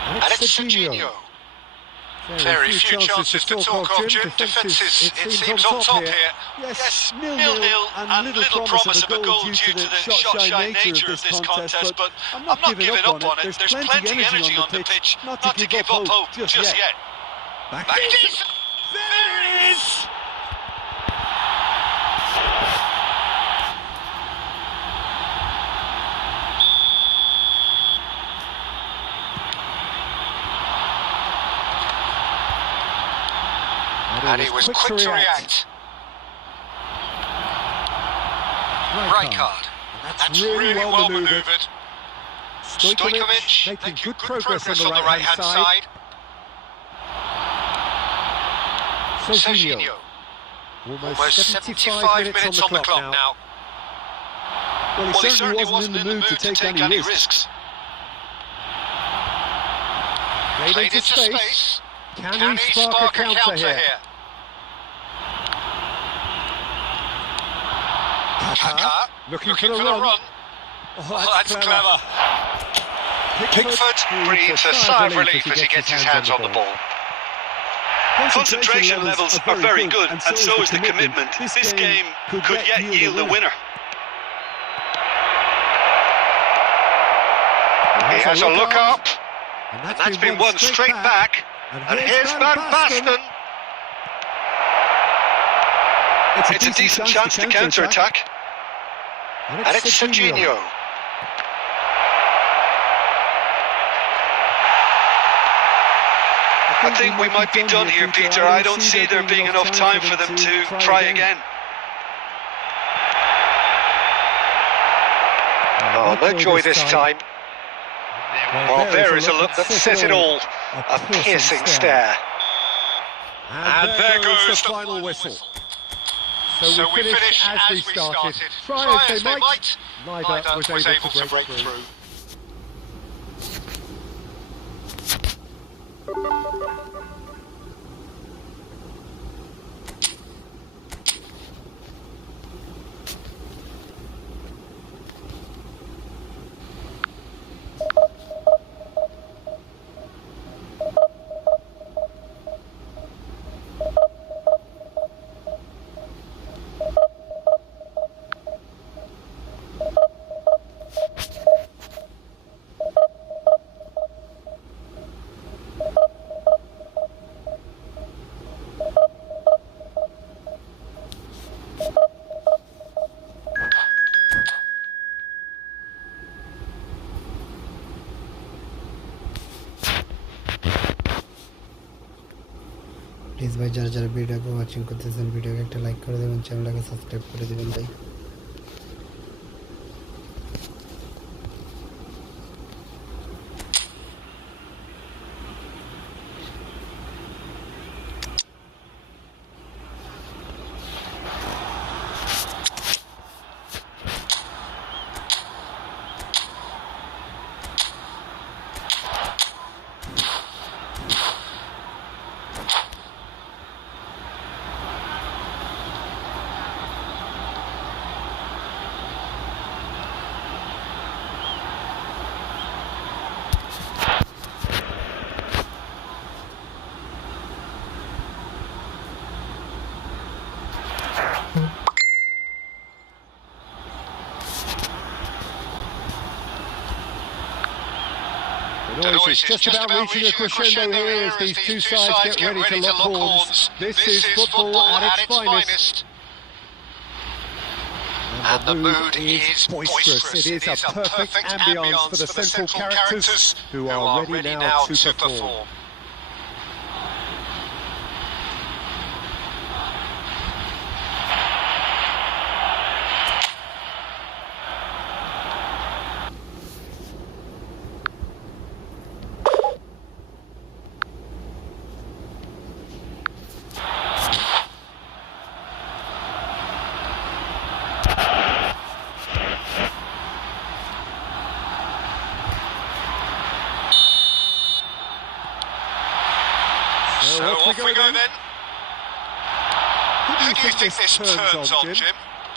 And it's Serginho. Very few chances to talk of. Defence is, it seems, on top here. Yes, 0-0 and little promise of a goal due to the shot-shy nature of this contest, but I'm not giving up on it. There's plenty energy on the pitch, not to give up hope just yet. Back it is! There it is! And he was quick to react. Right card. That's really well manoeuvred. Stojkovic making good progress on the right-hand side. Serginho. Almost 75 minutes on the clock now. Well, he certainly wasn't in the mood to take any risks. Played into space. Can he spark a counter here? Kaka, looking for the run. Oh, that's clever. Pickford breathes a sigh of relief as he gets his hands on the ball. Concentration levels are very good, and so is the commitment. This game could yet yield the winner. He has a look up, and that's been won straight back. And here's Van Basten. It's a decent chance to counter-attack. And it's Serginho. I think we might be done here, Peter. I don't see there being enough time for them to try again. Oh, no joy this time. Well, there is a look that says it all. A piercing stare. And there goes the final whistle. So we finish as we started. Try as they might, neither was able to break through. Please ভাই যারা যারা ভিডিওকে watching করতেছেন ভিডিওকে একটা like করে দেবেন, চ্যানেলটাকে সাবস্ক্রাইব করে দেবেন ভাই। The noise is just about reaching a crescendo here as these two sides get ready to lock horns. This is football at its finest. And the mood is boisterous. It is a perfect ambience for the central characters who are ready now to perform. off we go then. Who do you think this turns on, Jim?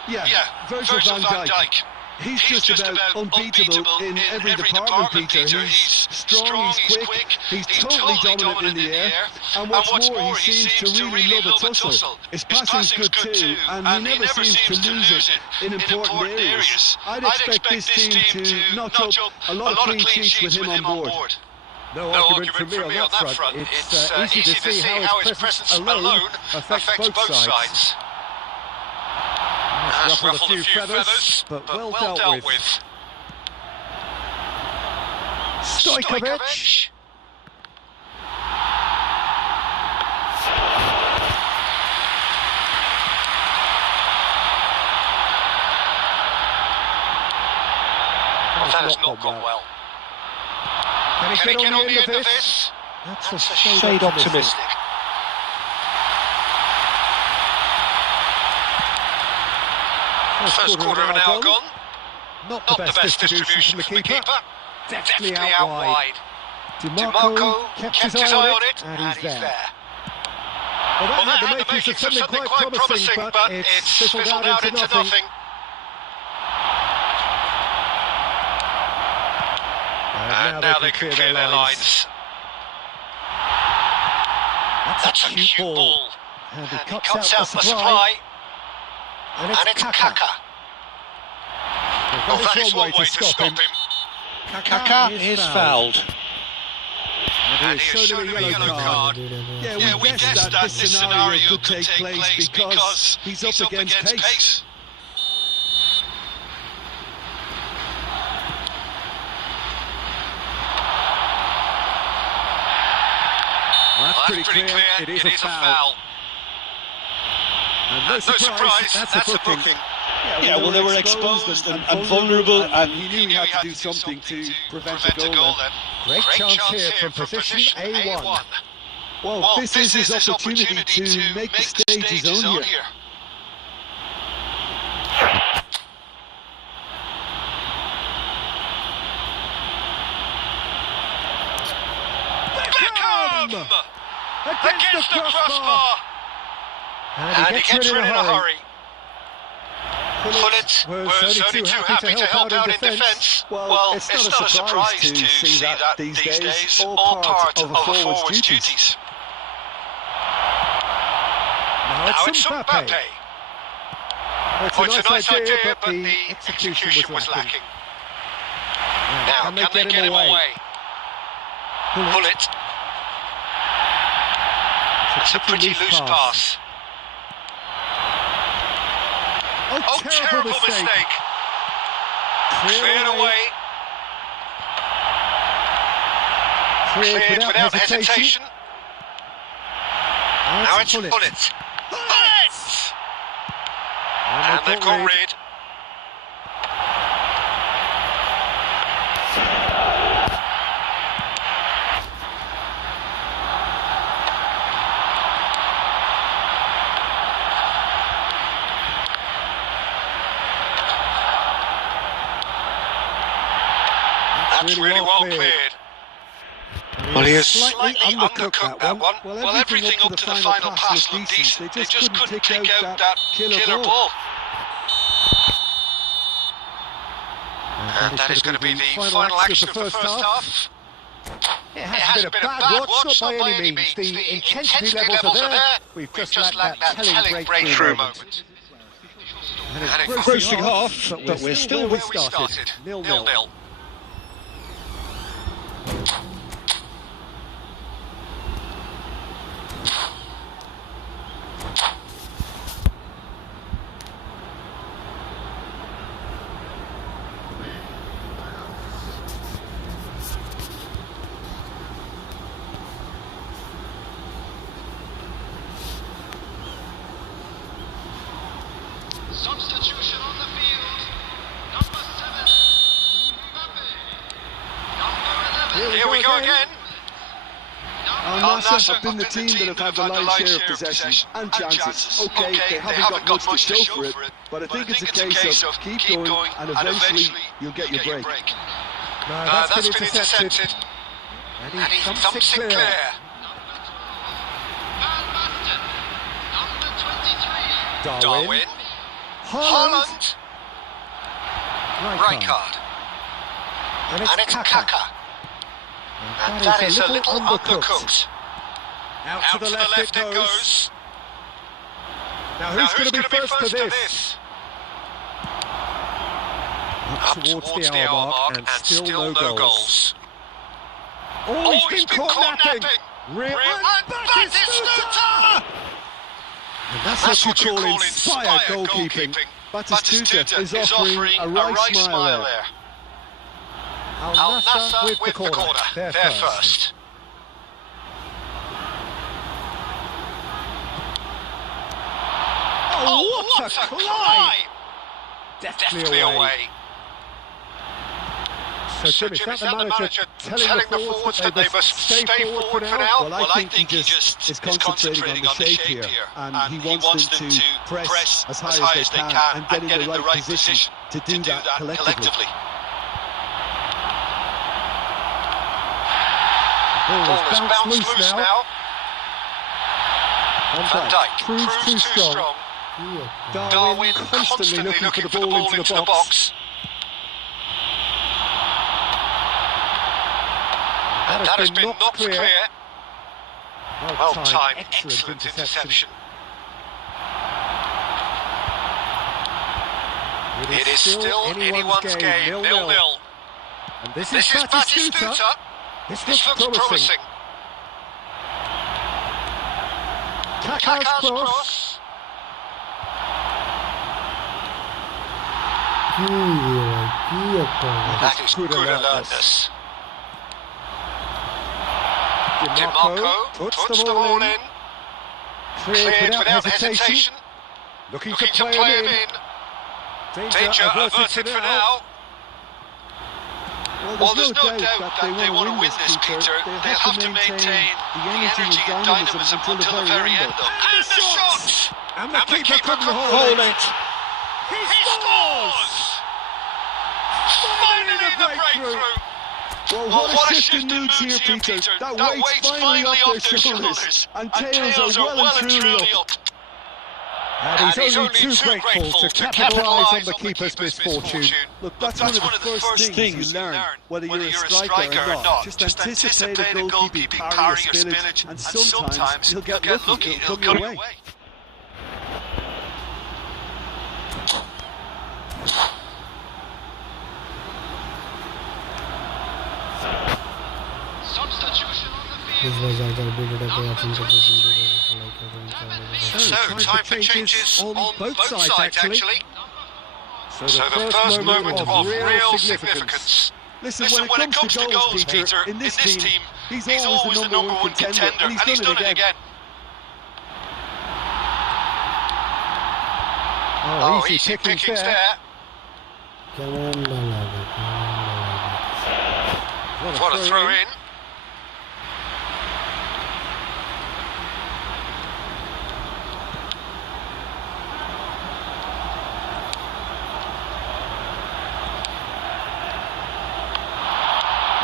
Yeah, Virgil van Dijk. He's just about unbeatable in every department, Peter. He's strong, he's quick, he's totally dominant in the air, and what's more, he seems to really love a tussle. His passing's good too, and he never seems to lose it in important areas. I'd expect this team to notch up a lot of clean sheets with him on board. No argument from me on that front. It's easy to see how his presence alone affects both sides. That's ruffled a few feathers, but well dealt with. Stojkovic. That has not gone well. Can he get on the end of this? That's a shade optimistic. First quarter an hour gone. Not the best distribution from the keeper. Definitely out wide. DiMarco kept his eye on it, and he's there. Well, that had the makings of something quite promising, but it's fizzled out into nothing. And now they can clear their lines. That's a cute ball. And he cuts out the supply. And it's Kaka. Well, that is one way to stop him. Kaka is fouled. And he has shown him a yellow card. Yeah, we guessed that this scenario could take place because he's up against pace. That's pretty clear. It is a foul. And no surprise, that's a booking. Yeah, well, they were exposed and vulnerable, and he knew he had to do something to prevent a goal then. Great chance here from position A1. Well, this is his opportunity to make the stage his own here. Beckham! Against the crossbar! And he gets rid in a hurry. Pullet was only too happy to help out in defence. Well, it's not a surprise to see that these days, all part of a forward's duties. Now it's Mbappe. Oh, it's a nice idea, but the execution was lacking. Now, can they get him away? Pullet. It's a pretty loose pass. Oh, terrible mistake. Cleared away. Cleared without hesitation. Now it's Pullet. Pullet! And they've got rid. That's really well cleared. Well, he has slightly undercooked that one. Well, everything up to the final pass looked decent. They just couldn't take out that killer ball. And that is going to be the final action of the first half. It hasn't been a bad watch, not by any means. The intensity levels are there. We've just lacked that telling breakthrough moment. And it's cruising half, but we're still where we started. 0-0. Substitution on the field. Number 7, Mbappe. Number 11. Here we go again. Al-Nassr have been the team that have had the lion's share of possession and chances. Okay, they haven't got much to show for it, but I think it's a case of keep going and eventually you'll get your break. That's been intercepted. And he thumps it clear. Darwin. Haaland. Right card. And it's Kaka. And that is a little undercooked. Out to the left it goes. Now who's going to be first to this? Up towards the hour mark and still no goals. Oh, he's been caught napping. Real Batistuta! And that's what you call inspired goalkeeping. Batistuta is offering a right smile there. Al Nassr with the corner. They're first. Oh, what a climb! Deftly away. So Jim, is that the manager telling the forwards that they must stay forward for now? Well, I think he just is concentrating on the shape here, and he wants them to press as high as they can and get in the right position to do that collectively. Ball is bounced loose now. Van Dijk proves too strong. Darwin constantly looking for the ball into the box. And that has been knocked clear. Well timed, excellent interception. It is still anyone's game, 0-0. And this is Batistuta. This looks promising. Kaka's cross. That is good alertness. DiMarco puts the ball in. Cleared without hesitation. Looking to play him in. Danger averted for now. Well, there's no doubt that they want to win this, Peter. They'll have to maintain the energy and dynamism until the very end. And the shot! And the keeper couldn't hold it. He scores! Finally the breakthrough! Well, what a shift in moods here, Peter. That weight's finally off their shoulders, and tails are well and truly up. And he's only too grateful to capitalise on the keeper's misfortune. Look, that's one of the first things you learn, whether you're a striker or not. Just anticipate a goalkeeping parry or spillage, and sometimes he'll get lucky, it'll come your way. So, time for changes on both sides actually. So the first moment of real significance. Listen, when it comes to goals, Peter, in this team, he's always the number one contender, and he's done it again. Oh, easy pickings there. What a throw in.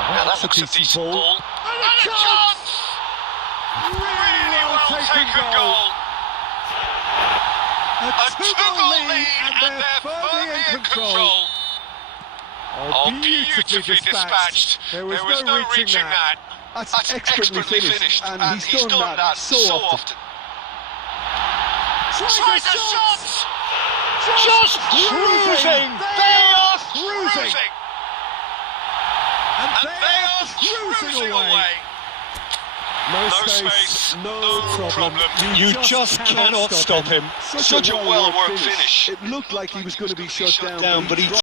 Now that looks a decent ball. And a chance! Really well taken goal. A two-goal lead, and they're firmly in control. Oh, beautifully dispatched. There was no reaching that. That's expertly finished, and he's done that so often. Tries a shot! Just cruising! They are cruising! And they are cruising away. No space, no problem. You just cannot stop him. Such a well-worked finish. It looked like he was going to be shut down, but he